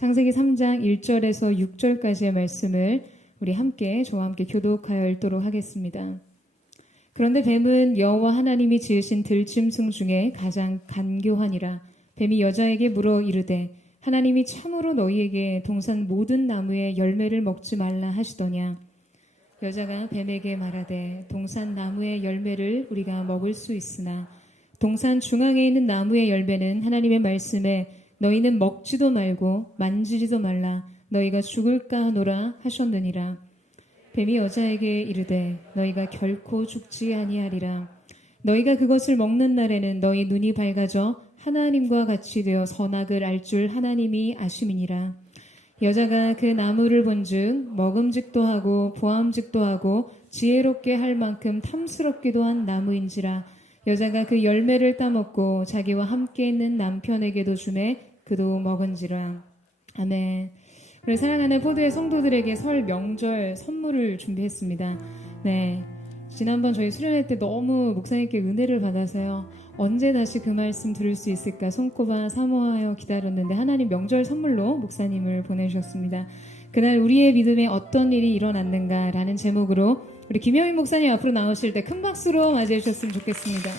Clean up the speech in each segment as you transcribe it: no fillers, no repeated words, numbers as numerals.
창세기 3장 1절에서 6절까지의 말씀을 우리 저와 함께 교독하여 읽도록 하겠습니다. 그런데 뱀은 여호와 하나님이 지으신 들짐승 중에 가장 간교하니라. 뱀이 여자에게 물어 이르되 하나님이 참으로 너희에게 동산 모든 나무의 열매를 먹지 말라 하시더냐. 여자가 뱀에게 말하되 동산 나무의 열매를 우리가 먹을 수 있으나 동산 중앙에 있는 나무의 열매는 하나님의 말씀에 너희는 먹지도 말고 만지지도 말라 너희가 죽을까 하노라 하셨느니라. 뱀이 여자에게 이르되 너희가 결코 죽지 아니하리라. 너희가 그것을 먹는 날에는 너희 눈이 밝아져 하나님과 같이 되어 선악을 알 줄 하나님이 아심이니라. 여자가 그 나무를 본즉 먹음직도 하고 보암직도 하고 지혜롭게 할 만큼 탐스럽기도 한 나무인지라. 여자가 그 열매를 따먹고 자기와 함께 있는 남편에게도 주매 그도 먹은지라. 아멘. 우리 사랑하는 포도의 성도들에게 설 명절 선물을 준비했습니다. 네, 지난번 저희 수련회 때 너무 목사님께 은혜를 받아서요. 언제 다시 그 말씀 들을 수 있을까 손꼽아 사모하여 기다렸는데 하나님 명절 선물로 목사님을 보내주셨습니다. 그날 우리의 믿음에 어떤 일이 일어났는가라는 제목으로 우리 김영인 목사님 앞으로 나오실 때 큰 박수로 맞이해 주셨으면 좋겠습니다.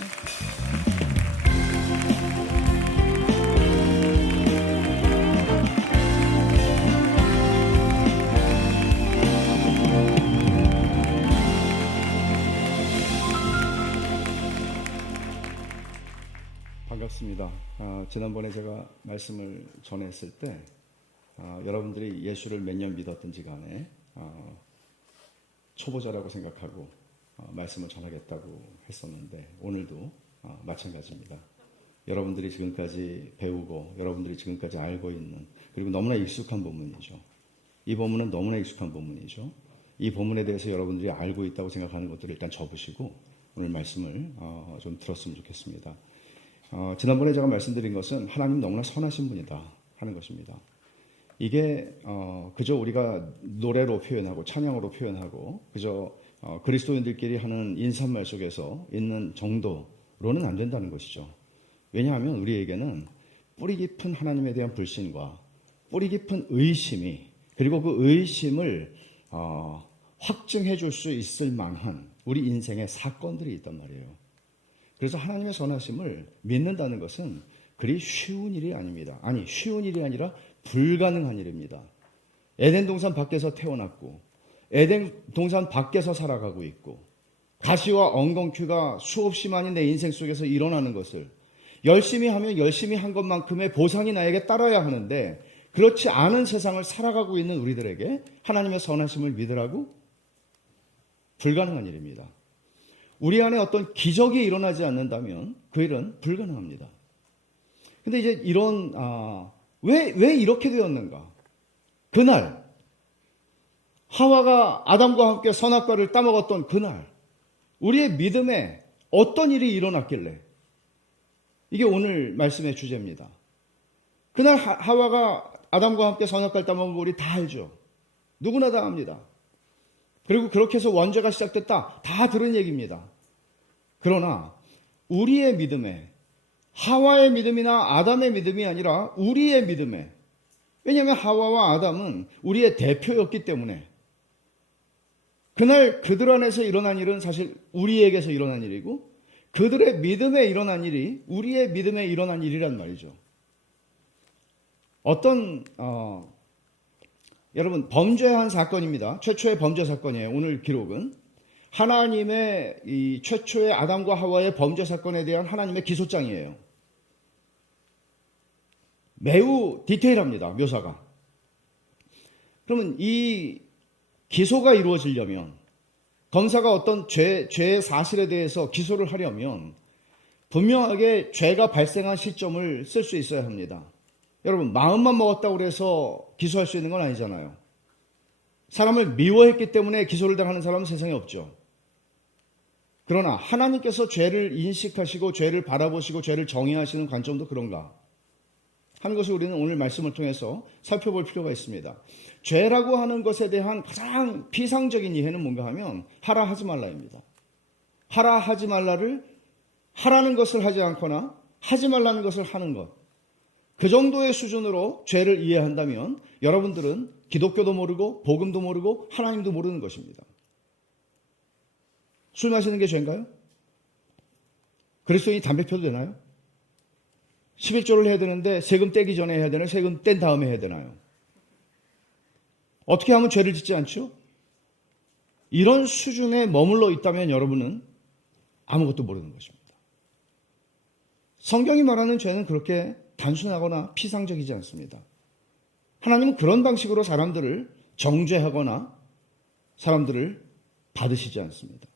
반갑습니다. 지난번에 제가 말씀을 전했을 때 여러분들이 예수를 몇 년 믿었든지 간에 초보자라고 생각하고 말씀을 전하겠다고 했었는데 오늘도 마찬가지입니다. 여러분들이 지금까지 배우고 여러분들이 지금까지 알고 있는 그리고 너무나 익숙한 본문이죠. 이 본문은 너무나 익숙한 본문이죠. 이 본문에 대해서 여러분들이 알고 있다고 생각하는 것들을 일단 접으시고 오늘 말씀을 좀 들었으면 좋겠습니다. 지난번에 제가 말씀드린 것은 하나님 너무나 선하신 분이다 하는 것입니다. 이게 그저 우리가 노래로 표현하고 찬양으로 표현하고 그저 그리스도인들끼리 하는 인사말 속에서 있는 정도로는 안 된다는 것이죠. 왜냐하면 우리에게는 뿌리 깊은 하나님에 대한 불신과 뿌리 깊은 의심이 그리고 그 의심을 확증해 줄 수 있을 만한 우리 인생의 사건들이 있단 말이에요. 그래서 하나님의 선하심을 믿는다는 것은 그리 쉬운 일이 아닙니다. 아니, 쉬운 일이 아니라 불가능한 일입니다. 에덴 동산 밖에서 태어났고 에덴 동산 밖에서 살아가고 있고 가시와 엉겅퀴가 수없이 많이 내 인생 속에서 일어나는 것을 열심히 하면 열심히 한 것만큼의 보상이 나에게 따라야 하는데 그렇지 않은 세상을 살아가고 있는 우리들에게 하나님의 선하심을 믿으라고? 불가능한 일입니다. 우리 안에 어떤 기적이 일어나지 않는다면 그 일은 불가능합니다. 근데 이제 이런, 왜 이렇게 되었는가? 그날, 하와가 아담과 함께 선악과를 따먹었던 그날, 우리의 믿음에 어떤 일이 일어났길래? 이게 오늘 말씀의 주제입니다. 그날 하와가 아담과 함께 선악과를 따먹은 거 우리 다 알죠? 누구나 다 압니다. 그리고 그렇게 해서 원죄가 시작됐다. 다 들은 얘기입니다. 그러나 우리의 믿음에 하와의 믿음이나 아담의 믿음이 아니라 우리의 믿음에 왜냐하면 하와와 아담은 우리의 대표였기 때문에 그날 그들 안에서 일어난 일은 사실 우리에게서 일어난 일이고 그들의 믿음에 일어난 일이 우리의 믿음에 일어난 일이란 말이죠. 여러분 범죄한 사건입니다. 최초의 범죄 사건이에요. 오늘 기록은 하나님의 이 최초의 아담과 하와의 범죄 사건에 대한 하나님의 기소장이에요. 매우 디테일합니다. 묘사가. 그러면 이 기소가 이루어지려면 검사가 어떤 죄의 사실에 대해서 기소를 하려면 분명하게 죄가 발생한 시점을 쓸 수 있어야 합니다. 여러분 마음만 먹었다고 해서 기소할 수 있는 건 아니잖아요. 사람을 미워했기 때문에 기소를 당하는 사람은 세상에 없죠. 그러나 하나님께서 죄를 인식하시고 죄를 바라보시고 죄를 정의하시는 관점도 그런가 하는 것을 우리는 오늘 말씀을 통해서 살펴볼 필요가 있습니다. 죄라고 하는 것에 대한 가장 피상적인 이해는 뭔가 하면 하라 하지 말라입니다. 하라 하지 말라를 하라는 것을 하지 않거나 하지 말라는 것을 하는 것. 그 정도의 수준으로 죄를 이해한다면 여러분들은 기독교도 모르고 복음도 모르고 하나님도 모르는 것입니다. 술 마시는 게 죄인가요? 그리스도인이 담배 펴도 되나요? 11조를 해야 되는데 세금 떼기 전에 해야 되나요? 세금 뗀 다음에 해야 되나요? 어떻게 하면 죄를 짓지 않죠? 이런 수준에 머물러 있다면 여러분은 아무것도 모르는 것입니다. 성경이 말하는 죄는 그렇게 단순하거나 피상적이지 않습니다. 하나님은 그런 방식으로 사람들을 정죄하거나 사람들을 받으시지 않습니다.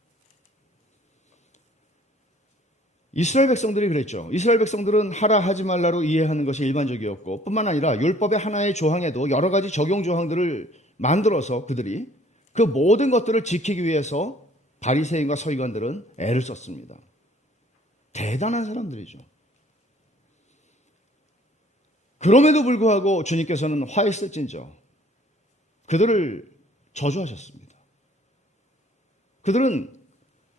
이스라엘 백성들이 그랬죠. 이스라엘 백성들은 하라 하지 말라로 이해하는 것이 일반적이었고 뿐만 아니라 율법의 하나의 조항에도 여러 가지 적용 조항들을 만들어서 그들이 그 모든 것들을 지키기 위해서 바리새인과 서기관들은 애를 썼습니다. 대단한 사람들이죠. 그럼에도 불구하고 주님께서는 화했을진저 그들을 저주하셨습니다. 그들은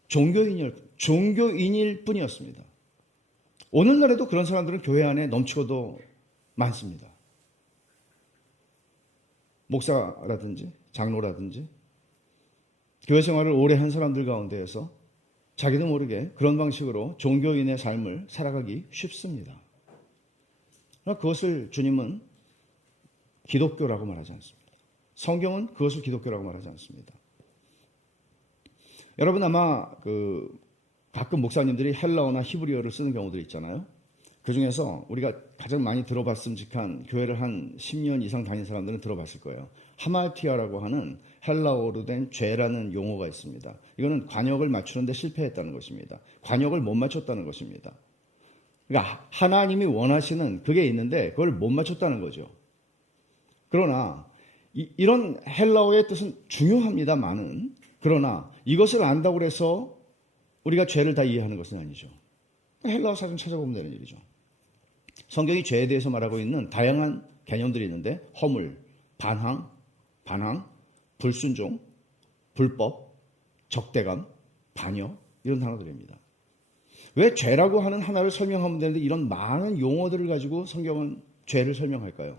종교인일 뿐이었습니다. 오늘날에도 그런 사람들은 교회 안에 넘치고도 많습니다. 목사라든지 장로라든지 교회 생활을 오래 한 사람들 가운데에서 자기도 모르게 그런 방식으로 종교인의 삶을 살아가기 쉽습니다. 그것을 주님은 기독교라고 말하지 않습니다. 성경은 그것을 기독교라고 말하지 않습니다. 여러분 아마 가끔 목사님들이 헬라어나 히브리어를 쓰는 경우들이 있잖아요. 그 중에서 우리가 가장 많이 들어봤음직한 교회를 한 10년 이상 다닌 사람들은 들어봤을 거예요. 하말티아라고 하는 헬라어로 된 죄라는 용어가 있습니다. 이거는 관역을 맞추는데 실패했다는 것입니다. 관역을 못 맞췄다는 것입니다. 그러니까 하나님이 원하시는 그게 있는데 그걸 못 맞췄다는 거죠. 그러나 이런 헬라어의 뜻은 중요합니다만은 그러나 이것을 안다고 해서 우리가 죄를 다 이해하는 것은 아니죠. 헬라어 사전 찾아보면 되는 일이죠. 성경이 죄에 대해서 말하고 있는 다양한 개념들이 있는데 허물, 반항, 불순종, 불법, 적대감, 반역 이런 단어들입니다. 왜 죄라고 하는 하나를 설명하면 되는데 이런 많은 용어들을 가지고 성경은 죄를 설명할까요?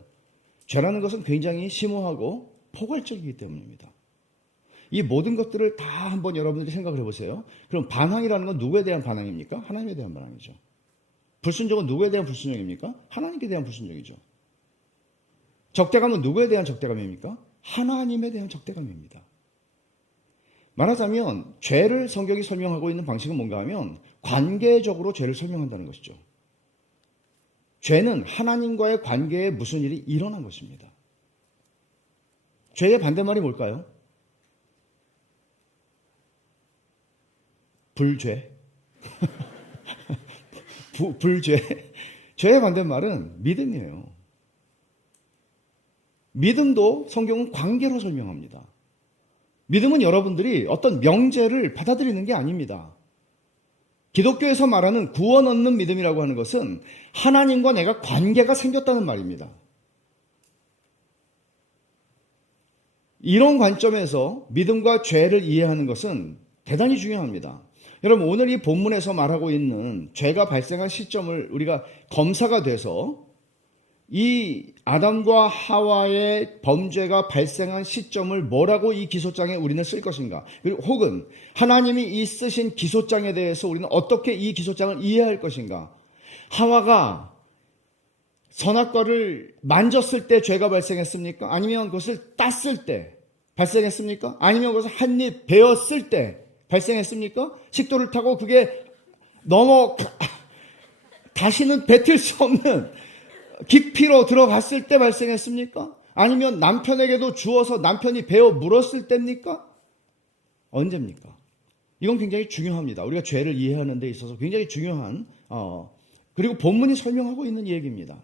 죄라는 것은 굉장히 심오하고 포괄적이기 때문입니다. 이 모든 것들을 다 한번 여러분들이 생각을 해보세요. 그럼 반항이라는 건 누구에 대한 반항입니까? 하나님에 대한 반항이죠. 불순종은 누구에 대한 불순종입니까? 하나님께 대한 불순종이죠. 적대감은 누구에 대한 적대감입니까? 하나님에 대한 적대감입니다. 말하자면 죄를 성경이 설명하고 있는 방식은 뭔가 하면 관계적으로 죄를 설명한다는 것이죠. 죄는 하나님과의 관계에 무슨 일이 일어난 것입니다. 죄의 반대말이 뭘까요? 불죄. 불죄. 죄의 반대말은 믿음이에요. 믿음도 성경은 관계로 설명합니다. 믿음은 여러분들이 어떤 명제를 받아들이는 게 아닙니다. 기독교에서 말하는 구원 얻는 믿음이라고 하는 것은 하나님과 내가 관계가 생겼다는 말입니다. 이런 관점에서 믿음과 죄를 이해하는 것은 대단히 중요합니다. 여러분 오늘 이 본문에서 말하고 있는 죄가 발생한 시점을 우리가 검사가 돼서 이 아담과 하와의 범죄가 발생한 시점을 뭐라고 이 기소장에 우리는 쓸 것인가? 그리고 혹은 하나님이 이 쓰신 기소장에 대해서 우리는 어떻게 이 기소장을 이해할 것인가? 하와가 선악과를 만졌을 때 죄가 발생했습니까? 아니면 그것을 땄을 때 발생했습니까? 아니면 그것을 한 입 베었을 때 발생했습니까? 식도를 타고 그게 다시는 뱉을 수 없는 깊이로 들어갔을 때 발생했습니까? 아니면 남편에게도 주어서 남편이 베어 물었을 때입니까? 언제입니까? 이건 굉장히 중요합니다. 우리가 죄를 이해하는 데 있어서 굉장히 중요한 그리고 본문이 설명하고 있는 얘기입니다.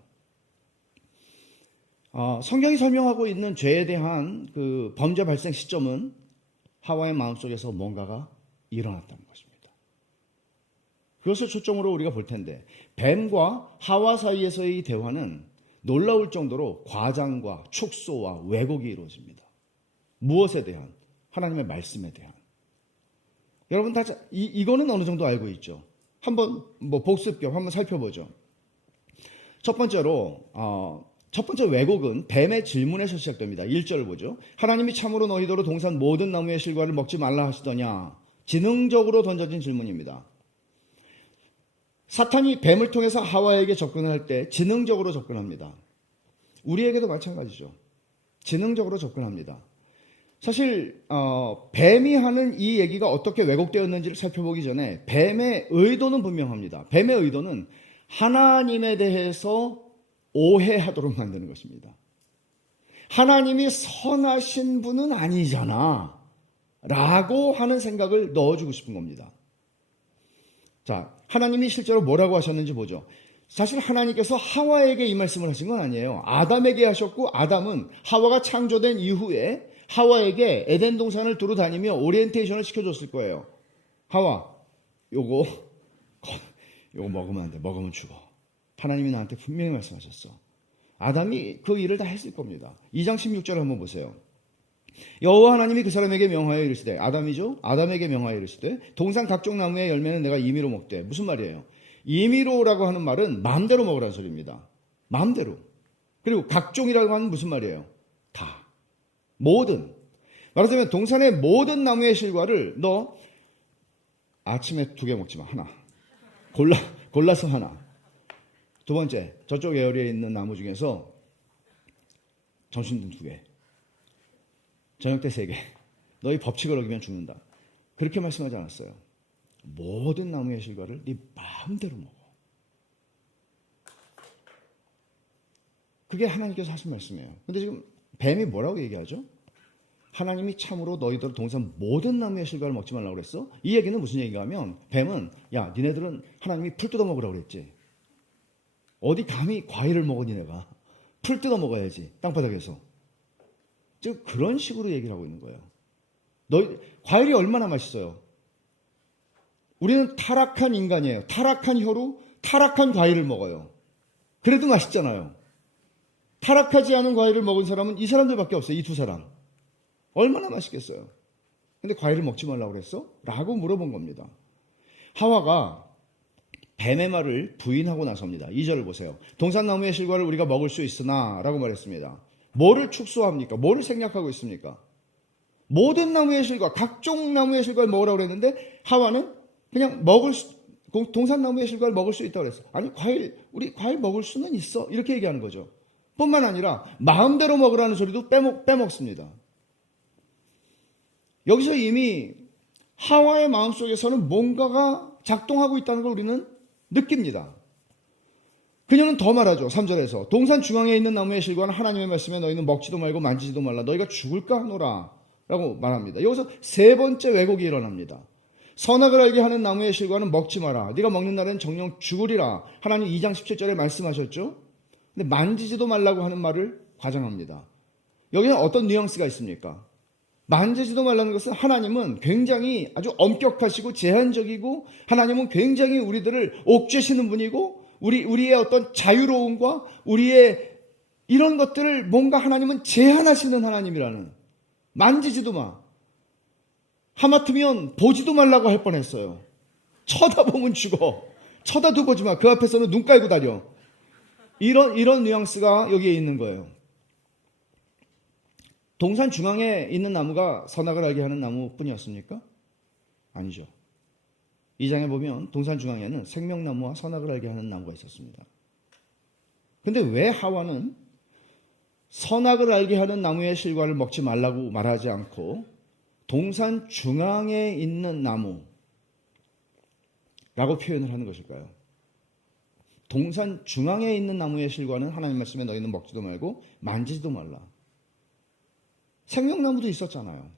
성경이 설명하고 있는 죄에 대한 그 범죄 발생 시점은 하와의 마음속에서 뭔가가 일어났다는 것입니다. 그것을 초점으로 우리가 볼 텐데 뱀과 하와 사이에서의 이 대화는 놀라울 정도로 과장과 축소와 왜곡이 이루어집니다. 무엇에 대한? 하나님의 말씀에 대한. 여러분 다 이거는 어느 정도 알고 있죠. 한번 복습 겸 한번 살펴보죠. 첫 번째 왜곡은 뱀의 질문에서 시작됩니다. 1절을 보죠. 하나님이 참으로 너희더러 동산 모든 나무의 실과를 먹지 말라 하시더냐. 지능적으로 던져진 질문입니다. 사탄이 뱀을 통해서 하와에게 접근할 때 지능적으로 접근합니다. 우리에게도 마찬가지죠. 지능적으로 접근합니다. 사실 뱀이 하는 이 얘기가 어떻게 왜곡되었는지를 살펴보기 전에 뱀의 의도는 분명합니다. 뱀의 의도는 하나님에 대해서 오해하도록 만드는 것입니다. 하나님이 선하신 분은 아니잖아 라고 하는 생각을 넣어주고 싶은 겁니다. 자, 하나님이 실제로 뭐라고 하셨는지 보죠. 사실 하나님께서 하와에게 이 말씀을 하신 건 아니에요. 아담에게 하셨고, 아담은 하와가 창조된 이후에 하와에게 에덴 동산을 두루 다니며 오리엔테이션을 시켜줬을 거예요. 하와, 요거 먹으면 안 돼. 먹으면 죽어. 하나님이 나한테 분명히 말씀하셨어. 아담이 그 일을 다 했을 겁니다. 2장 16절을 한번 보세요. 여호와 하나님이 그 사람에게 명하여 이르시되, 아담이죠? 아담에게 명하여 이르시되 동산 각종 나무의 열매는 내가 임의로 먹되. 무슨 말이에요? 임의로라고 하는 말은 마음대로 먹으라는 소리입니다. 마음대로. 그리고 각종이라고 하는 무슨 말이에요? 다. 모든. 말하자면 동산의 모든 나무의 실과를 너 아침에 2개 먹지 마. 하나. 골라서 하나. 두 번째, 저쪽 에어리에 있는 나무 중에서 점심 2개. 저녁 때 3개. 너희 법칙을 어기면 죽는다. 그렇게 말씀하지 않았어요. 모든 나무의 실과를 네 마음대로 먹어. 그게 하나님께서 하신 말씀이에요. 근데 지금 뱀이 뭐라고 얘기하죠? 하나님이 참으로 너희들 동산 모든 나무의 실과를 먹지 말라고 그랬어? 이 얘기는 무슨 얘기가 하면, 뱀은 야, 니네들은 하나님이 풀 뜯어 먹으라고 그랬지. 어디 감히 과일을 먹어 니네가. 풀 뜯어 먹어야지. 땅바닥에서. 지금 그런 식으로 얘기를 하고 있는 거예요. 과일이 얼마나 맛있어요. 우리는 타락한 인간이에요. 타락한 혀로 타락한 과일을 먹어요. 그래도 맛있잖아요. 타락하지 않은 과일을 먹은 사람은 이 사람들밖에 없어요. 이 2사람. 얼마나 맛있겠어요. 근데 과일을 먹지 말라고 그랬어? 라고 물어본 겁니다. 하와가 뱀의 말을 부인하고 나섭니다. 2절을 보세요. 동산나무의 실과를 우리가 먹을 수 있으나 라고 말했습니다. 뭐를 축소합니까? 뭐를 생략하고 있습니까? 모든 나무의 실과, 각종 나무의 실과를 먹으라고 그랬는데 하와는 그냥 동산나무의 실과를 먹을 수 있다고 그랬어. 아니, 우리 과일 먹을 수는 있어. 이렇게 얘기하는 거죠. 뿐만 아니라 마음대로 먹으라는 소리도 빼먹습니다. 여기서 이미 하와의 마음속에서는 뭔가가 작동하고 있다는 걸 우리는 느낍니다. 그녀는 더 말하죠. 3절에서 동산 중앙에 있는 나무의 실과는 하나님의 말씀에 너희는 먹지도 말고 만지지도 말라. 너희가 죽을까 하노라 라고 말합니다. 여기서 3번째 왜곡이 일어납니다. 선악을 알게 하는 나무의 실과는 먹지 마라. 네가 먹는 날엔 정녕 죽으리라. 하나님 2장 17절에 말씀하셨죠. 근데 만지지도 말라고 하는 말을 과장합니다. 여기는 어떤 뉘앙스가 있습니까? 만지지도 말라는 것은 하나님은 굉장히 아주 엄격하시고 제한적이고, 하나님은 굉장히 우리들을 옥죄시는 분이고, 우리의 어떤 자유로움과 우리의 이런 것들을 뭔가 하나님은 제한하시는 하나님이라는. 만지지도 마. 하마터면 보지도 말라고 할 뻔했어요. 쳐다보면 죽어. 쳐다도 보지 마. 그 앞에서는 눈 깔고 다녀. 이런 뉘앙스가 여기에 있는 거예요. 동산 중앙에 있는 나무가 선악을 알게 하는 나무뿐이었습니까? 아니죠. 2장에 보면 동산 중앙에는 생명나무와 선악을 알게 하는 나무가 있었습니다. 근데 왜 하와는 선악을 알게 하는 나무의 실과를 먹지 말라고 말하지 않고 동산 중앙에 있는 나무라고 표현을 하는 것일까요? 동산 중앙에 있는 나무의 실과는 하나님 말씀에 너희는 먹지도 말고 만지지도 말라. 생명나무도 있었잖아요.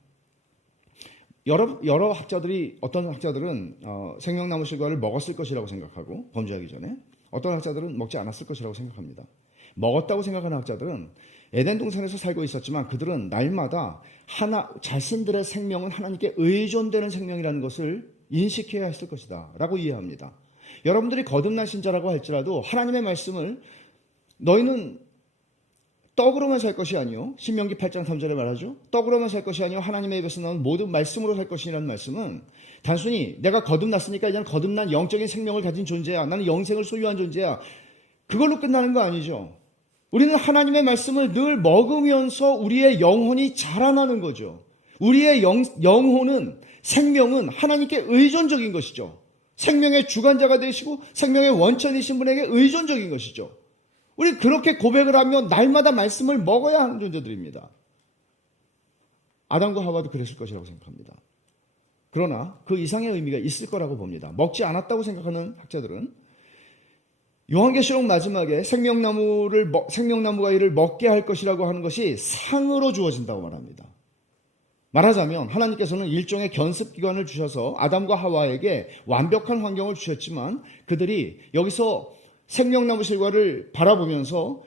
여러 학자들이, 어떤 학자들은 생명나무 실과를 먹었을 것이라고 생각하고, 범죄하기 전에, 어떤 학자들은 먹지 않았을 것이라고 생각합니다. 먹었다고 생각하는 학자들은 에덴 동산에서 살고 있었지만 그들은 날마다 자신들의 생명은 하나님께 의존되는 생명이라는 것을 인식해야 했을 것이다 라고 이해합니다. 여러분들이 거듭난 신자라고 할지라도 하나님의 말씀을 너희는 떡으로만 살 것이 아니요, 신명기 8장 3절에 말하죠. 떡으로만 살 것이 아니요 하나님의 입에서 나온 모든 말씀으로 살 것이라는 말씀은 단순히 내가 거듭났으니까 이제는 거듭난 영적인 생명을 가진 존재야, 나는 영생을 소유한 존재야, 그걸로 끝나는 거 아니죠. 우리는 하나님의 말씀을 늘 먹으면서 우리의 영혼이 자라나는 거죠. 우리의 영혼은, 생명은 하나님께 의존적인 것이죠. 생명의 주관자가 되시고 생명의 원천이신 분에게 의존적인 것이죠. 우리 그렇게 고백을 하며 날마다 말씀을 먹어야 하는 존재들입니다. 아담과 하와도 그랬을 것이라고 생각합니다. 그러나 그 이상의 의미가 있을 거라고 봅니다. 먹지 않았다고 생각하는 학자들은 요한계시록 마지막에 생명나무가 이를 먹게 할 것이라고 하는 것이 상으로 주어진다고 말합니다. 말하자면 하나님께서는 일종의 견습기관을 주셔서 아담과 하와에게 완벽한 환경을 주셨지만 그들이 여기서 생명나무 실과를 바라보면서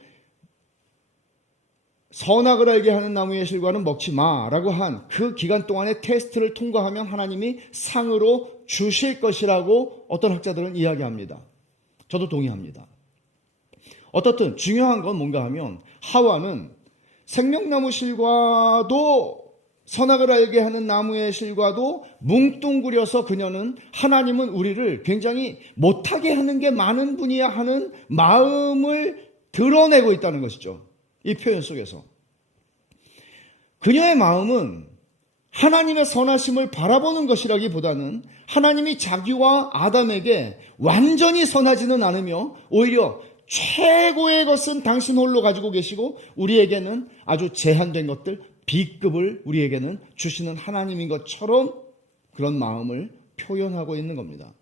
선악을 알게 하는 나무의 실과는 먹지 마라고 한 그 기간 동안의 테스트를 통과하면 하나님이 상으로 주실 것이라고 어떤 학자들은 이야기합니다. 저도 동의합니다. 어떻든 중요한 건 뭔가 하면 하와는 생명나무 실과도 선악을 알게 하는 나무의 실과도 뭉뚱그려서 그녀는 하나님은 우리를 굉장히 못하게 하는 게 많은 분이야 하는 마음을 드러내고 있다는 것이죠. 이 표현 속에서. 그녀의 마음은 하나님의 선하심을 바라보는 것이라기보다는 하나님이 자기와 아담에게 완전히 선하지는 않으며 오히려 최고의 것은 당신 홀로 가지고 계시고 우리에게는 아주 제한된 것들, B급을 우리에게는 주시는 하나님인 것처럼 그런 마음을 표현하고 있는 겁니다.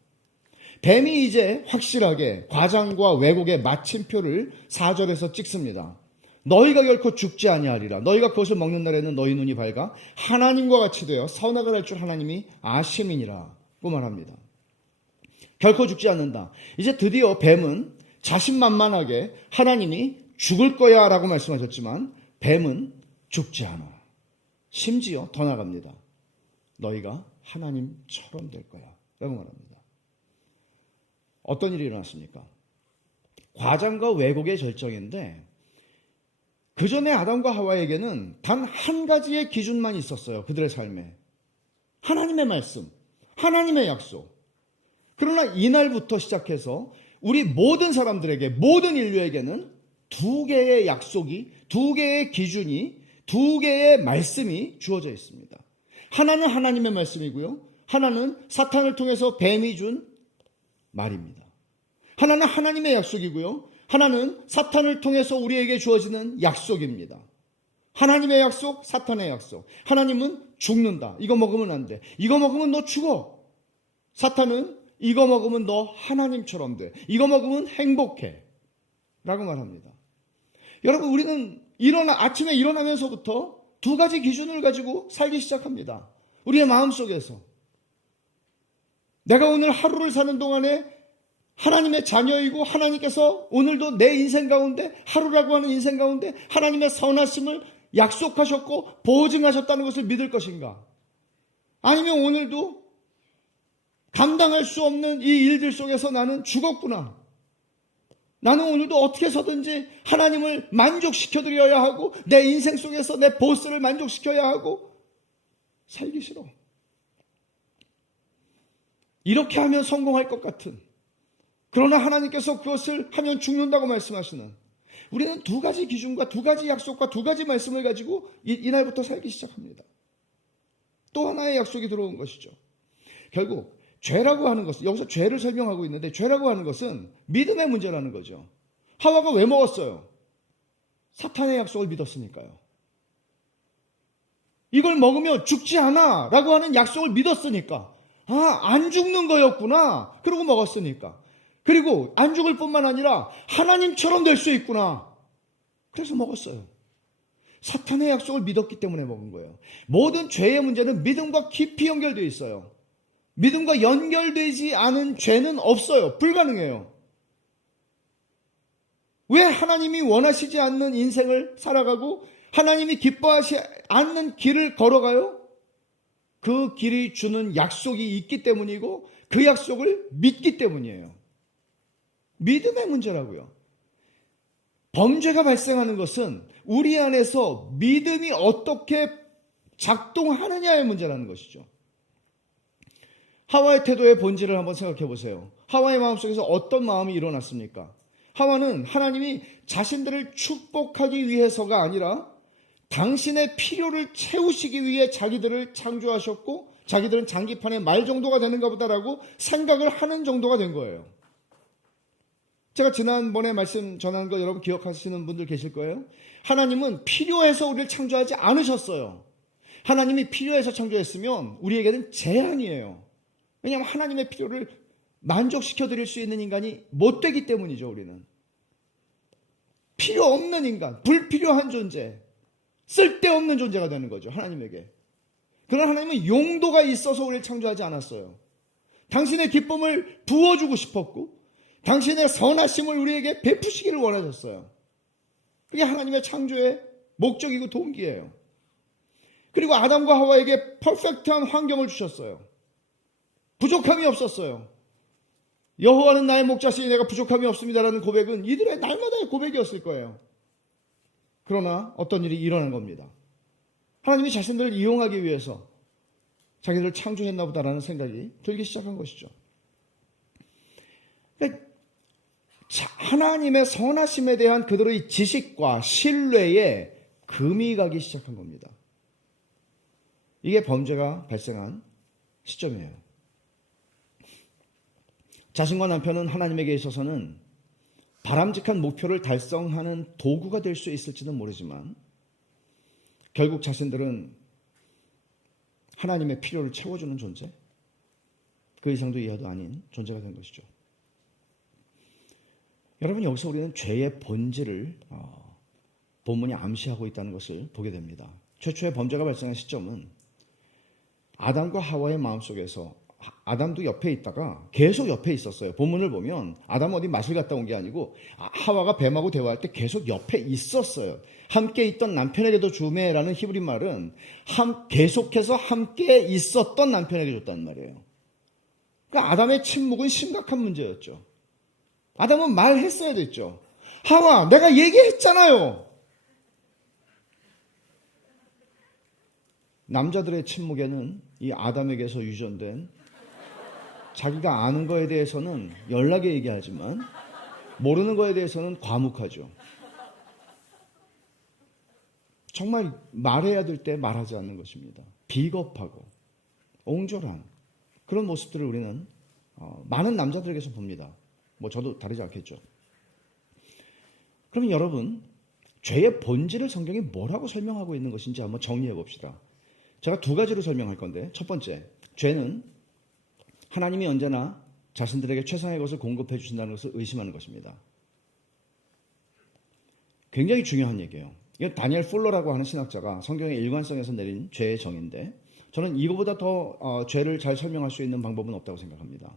뱀이 이제 확실하게 과장과 왜곡의 마침표를 4절에서 찍습니다. 너희가 결코 죽지 아니하리라. 너희가 그것을 먹는 날에는 너희 눈이 밝아 하나님과 같이 되어 선악을 할 줄 하나님이 아심이니라고 말합니다. 결코 죽지 않는다. 이제 드디어 뱀은 자신만만하게 하나님이 죽을 거야 라고 말씀하셨지만 뱀은 죽지 않아. 심지어 더 나갑니다. 너희가 하나님처럼 될 거야 라고 말합니다. 어떤 일이 일어났습니까? 과장과 왜곡의 절정인데 그 전에 아담과 하와에게는 단 한 가지의 기준만 있었어요. 그들의 삶에. 하나님의 말씀, 하나님의 약속. 그러나 이날부터 시작해서 우리 모든 사람들에게, 모든 인류에게는 두 개의 약속이, 두 개의 기준이, 두 개의 말씀이 주어져 있습니다. 하나는 하나님의 말씀이고요. 하나는 사탄을 통해서 뱀이 준 말입니다. 하나는 하나님의 약속이고요. 하나는 사탄을 통해서 우리에게 주어지는 약속입니다. 하나님의 약속, 사탄의 약속. 하나님은 죽는다. 이거 먹으면 안 돼. 이거 먹으면 너 죽어. 사탄은 이거 먹으면 너 하나님처럼 돼. 이거 먹으면 행복해. 라고 말합니다. 여러분, 우리는 아침에 일어나면서부터 두 가지 기준을 가지고 살기 시작합니다. 우리의 마음속에서. 내가 오늘 하루를 사는 동안에 하나님의 자녀이고 하나님께서 오늘도 내 인생 가운데 하루라고 하는 인생 가운데 하나님의 선하심을 약속하셨고 보증하셨다는 것을 믿을 것인가? 아니면 오늘도 감당할 수 없는 이 일들 속에서 나는 죽었구나. 나는 오늘도 어떻게 해서든지 하나님을 만족시켜드려야 하고 내 인생 속에서 내 보스를 만족시켜야 하고 살기 싫어. 이렇게 하면 성공할 것 같은, 그러나 하나님께서 그것을 하면 죽는다고 말씀하시는, 우리는 두 가지 기준과 두 가지 약속과 두 가지 말씀을 가지고 이날부터 살기 시작합니다. 또 하나의 약속이 들어온 것이죠. 결국 죄라고 하는 것은, 여기서 죄를 설명하고 있는데 죄라고 하는 것은 믿음의 문제라는 거죠. 하와가 왜 먹었어요? 사탄의 약속을 믿었으니까요. 이걸 먹으면 죽지 않아 라고 하는 약속을 믿었으니까. 안 죽는 거였구나. 그러고 먹었으니까. 그리고 안 죽을 뿐만 아니라 하나님처럼 될 수 있구나. 그래서 먹었어요. 사탄의 약속을 믿었기 때문에 먹은 거예요. 모든 죄의 문제는 믿음과 깊이 연결되어 있어요. 믿음과 연결되지 않은 죄는 없어요. 불가능해요. 왜 하나님이 원하시지 않는 인생을 살아가고 하나님이 기뻐하지 않는 길을 걸어가요? 그 길이 주는 약속이 있기 때문이고 그 약속을 믿기 때문이에요. 믿음의 문제라고요. 범죄가 발생하는 것은 우리 안에서 믿음이 어떻게 작동하느냐의 문제라는 것이죠. 하와의 태도의 본질을 한번 생각해 보세요. 하와의 마음속에서 어떤 마음이 일어났습니까? 하와는 하나님이 자신들을 축복하기 위해서가 아니라 당신의 필요를 채우시기 위해 자기들을 창조하셨고 자기들은 장기판에 말 정도가 되는가 보다라고 생각을 하는 정도가 된 거예요. 제가 지난번에 말씀 전한 거 여러분 기억하시는 분들 계실 거예요. 하나님은 필요해서 우리를 창조하지 않으셨어요. 하나님이 필요해서 창조했으면 우리에게는 재앙이에요. 왜냐하면 하나님의 필요를 만족시켜 드릴 수 있는 인간이 못 되기 때문이죠. 우리는 필요 없는 인간, 불필요한 존재, 쓸데없는 존재가 되는 거죠. 하나님에게. 그러나 하나님은 용도가 있어서 우리를 창조하지 않았어요. 당신의 기쁨을 부어주고 싶었고 당신의 선하심을 우리에게 베푸시기를 원하셨어요. 그게 하나님의 창조의 목적이고 동기예요. 그리고 아담과 하와에게 퍼펙트한 환경을 주셨어요. 부족함이 없었어요. 여호와는 나의 목자시니 내가 부족함이 없습니다라는 고백은 이들의 날마다의 고백이었을 거예요. 그러나 어떤 일이 일어난 겁니다. 하나님이 자신들을 이용하기 위해서 자기들을 창조했나 보다라는 생각이 들기 시작한 것이죠. 하나님의 선하심에 대한 그들의 지식과 신뢰에 금이 가기 시작한 겁니다. 이게 범죄가 발생한 시점이에요. 자신과 남편은 하나님에게 있어서는 바람직한 목표를 달성하는 도구가 될 수 있을지는 모르지만 결국 자신들은 하나님의 필요를 채워주는 존재, 그 이상도 이하도 아닌 존재가 된 것이죠. 여러분, 여기서 우리는 죄의 본질을 본문이 암시하고 있다는 것을 보게 됩니다. 최초의 범죄가 발생한 시점은 아담과 하와의 마음속에서 아담도 옆에 있다가 계속 옆에 있었어요. 본문을 보면 아담은 어디 맛을 갔다 온 게 아니고 하와가 뱀하고 대화할 때 계속 옆에 있었어요. 함께 있던 남편에게도 주매라는 히브리 말은 계속해서 함께 있었던 남편에게 줬다는 말이에요. 그러니까 아담의 침묵은 심각한 문제였죠. 아담은 말했어야 됐죠. 하와, 내가 얘기했잖아요. 남자들의 침묵에는 이 아담에게서 유전된 자기가 아는 거에 대해서는 연락에 얘기하지만 모르는 거에 대해서는 과묵하죠. 정말 말해야 될 때 말하지 않는 것입니다. 비겁하고 옹졸한 그런 모습들을 우리는 많은 남자들에게서 봅니다. 뭐 저도 다르지 않겠죠. 그러면 여러분, 죄의 본질을 성경이 뭐라고 설명하고 있는 것인지 한번 정리해 봅시다. 제가 두 가지로 설명할 건데, 첫 번째, 죄는 하나님이 언제나 자신들에게 최상의 것을 공급해 주신다는 것을 의심하는 것입니다. 굉장히 중요한 얘기예요. 이건 다니엘 풀러라고 하는 신학자가 성경의 일관성에서 내린 죄의 정의인데, 저는 이거보다 더 죄를 잘 설명할 수 있는 방법은 없다고 생각합니다.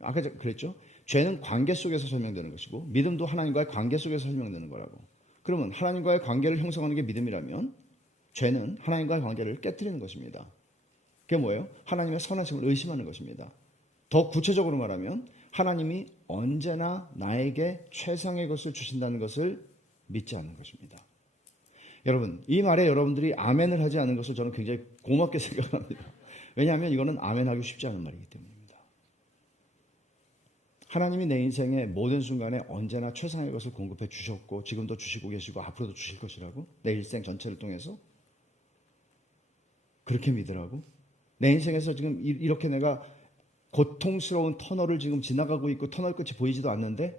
아까 그랬죠? 죄는 관계 속에서 설명되는 것이고 믿음도 하나님과의 관계 속에서 설명되는 거라고. 그러면 하나님과의 관계를 형성하는 게 믿음이라면 죄는 하나님과의 관계를 깨뜨리는 것입니다. 그게 뭐예요? 하나님의 선하심을 의심하는 것입니다. 더 구체적으로 말하면 하나님이 언제나 나에게 최상의 것을 주신다는 것을 믿지 않는 것입니다. 여러분, 이 말에 여러분들이 아멘을 하지 않는 것을 저는 굉장히 고맙게 생각합니다. 왜냐하면 이거는 아멘하기 쉽지 않은 말이기 때문입니다. 하나님이 내 인생의 모든 순간에 언제나 최상의 것을 공급해 주셨고 지금도 주시고 계시고 앞으로도 주실 것이라고, 내 일생 전체를 통해서 그렇게 믿으라고. 내 인생에서 지금 이렇게 내가 고통스러운 터널을 지금 지나가고 있고 터널 끝이 보이지도 않는데,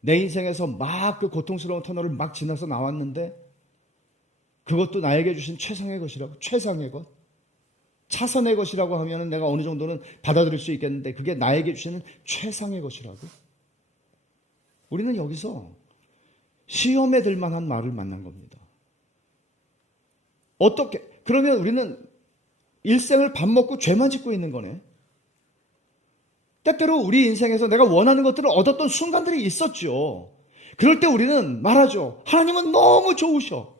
내 인생에서 막 그 고통스러운 터널을 막 지나서 나왔는데 그것도 나에게 주신 최상의 것이라고. 최상의 것, 차선의 것이라고 하면 내가 어느 정도는 받아들일 수 있겠는데 그게 나에게 주시는 최상의 것이라고. 우리는 여기서 시험에 들 만한 말을 만난 겁니다. 어떻게, 그러면 우리는 일생을 밥 먹고 죄만 짓고 있는 거네. 때때로 우리 인생에서 내가 원하는 것들을 얻었던 순간들이 있었죠. 그럴 때 우리는 말하죠. 하나님은 너무 좋으셔.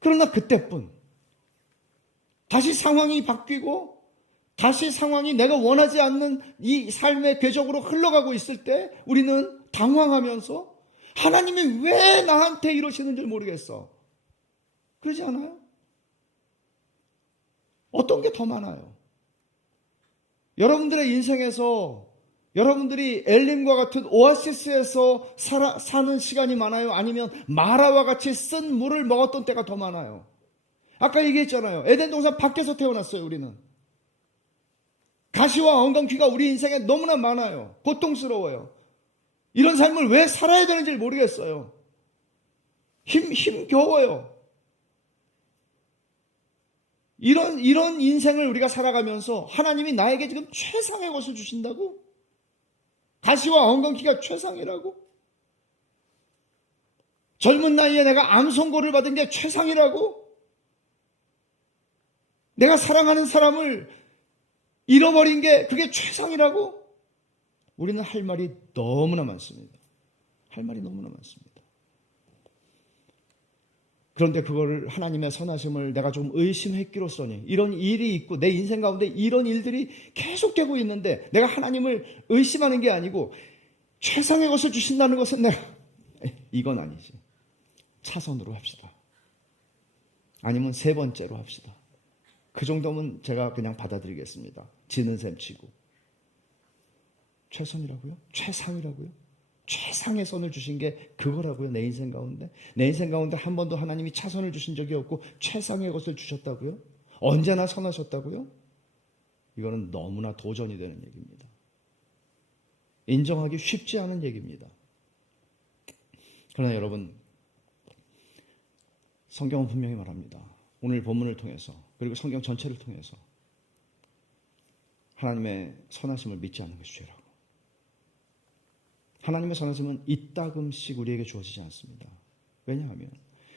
그러나 그때뿐. 다시 상황이 바뀌고 다시 상황이 내가 원하지 않는 이 삶의 궤적으로 흘러가고 있을 때 우리는 당황하면서 하나님이 왜 나한테 이러시는지 모르겠어. 그러지 않아요? 어떤 게 더 많아요? 여러분들의 인생에서 여러분들이 엘림과 같은 오아시스에서 사는 시간이 많아요? 아니면 마라와 같이 쓴 물을 먹었던 때가 더 많아요? 아까 얘기했잖아요. 에덴 동산 밖에서 태어났어요, 우리는. 가시와 엉겅퀴가 우리 인생에 너무나 많아요. 고통스러워요. 이런 삶을 왜 살아야 되는지 모르겠어요. 힘겨워요. 이런 인생을 우리가 살아가면서 하나님이 나에게 지금 최상의 것을 주신다고? 가시와 엉겅퀴가 최상이라고? 젊은 나이에 내가 암 선고를 받은 게 최상이라고? 내가 사랑하는 사람을 잃어버린 게 그게 최상이라고? 우리는 할 말이 너무나 많습니다. 할 말이 너무나 많습니다. 그런데 그거를 하나님의 선하심을 내가 좀 의심했기로써니 이런 일이 있고 내 인생 가운데 이런 일들이 계속되고 있는데 내가 하나님을 의심하는 게 아니고 최상의 것을 주신다는 것은 내가 이건 아니지. 차선으로 합시다. 아니면 세 번째로 합시다. 그 정도면 제가 그냥 받아들이겠습니다. 지는 셈 치고. 최선이라고요? 최상이라고요? 최상의 선을 주신 게 그거라고요. 내 인생 가운데. 내 인생 가운데 한 번도 하나님이 차선을 주신 적이 없고 최상의 것을 주셨다고요? 언제나 선하셨다고요? 이거는 너무나 도전이 되는 얘기입니다. 인정하기 쉽지 않은 얘기입니다. 그러나 여러분, 성경은 분명히 말합니다. 오늘 본문을 통해서 그리고 성경 전체를 통해서 하나님의 선하심을 믿지 않는 것이 죄라고. 하나님의 선하심은 이따금씩 우리에게 주어지지 않습니다. 왜냐하면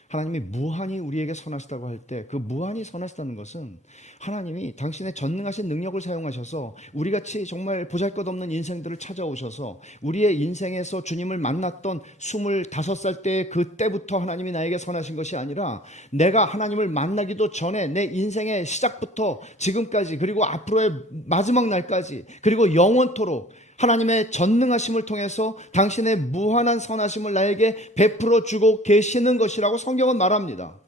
하나님이 무한히 우리에게 선하시다고 할 때 그 무한히 선하시다는 것은 하나님이 당신의 전능하신 능력을 사용하셔서 우리같이 정말 보잘것없는 인생들을 찾아오셔서 우리의 인생에서 주님을 만났던 25살 때 그때부터 하나님이 나에게 선하신 것이 아니라 내가 하나님을 만나기도 전에 내 인생의 시작부터 지금까지 그리고 앞으로의 마지막 날까지 그리고 영원토록 하나님의 전능하심을 통해서 당신의 무한한 선하심을 나에게 베풀어 주고 계시는 것이라고 성경은 말합니다.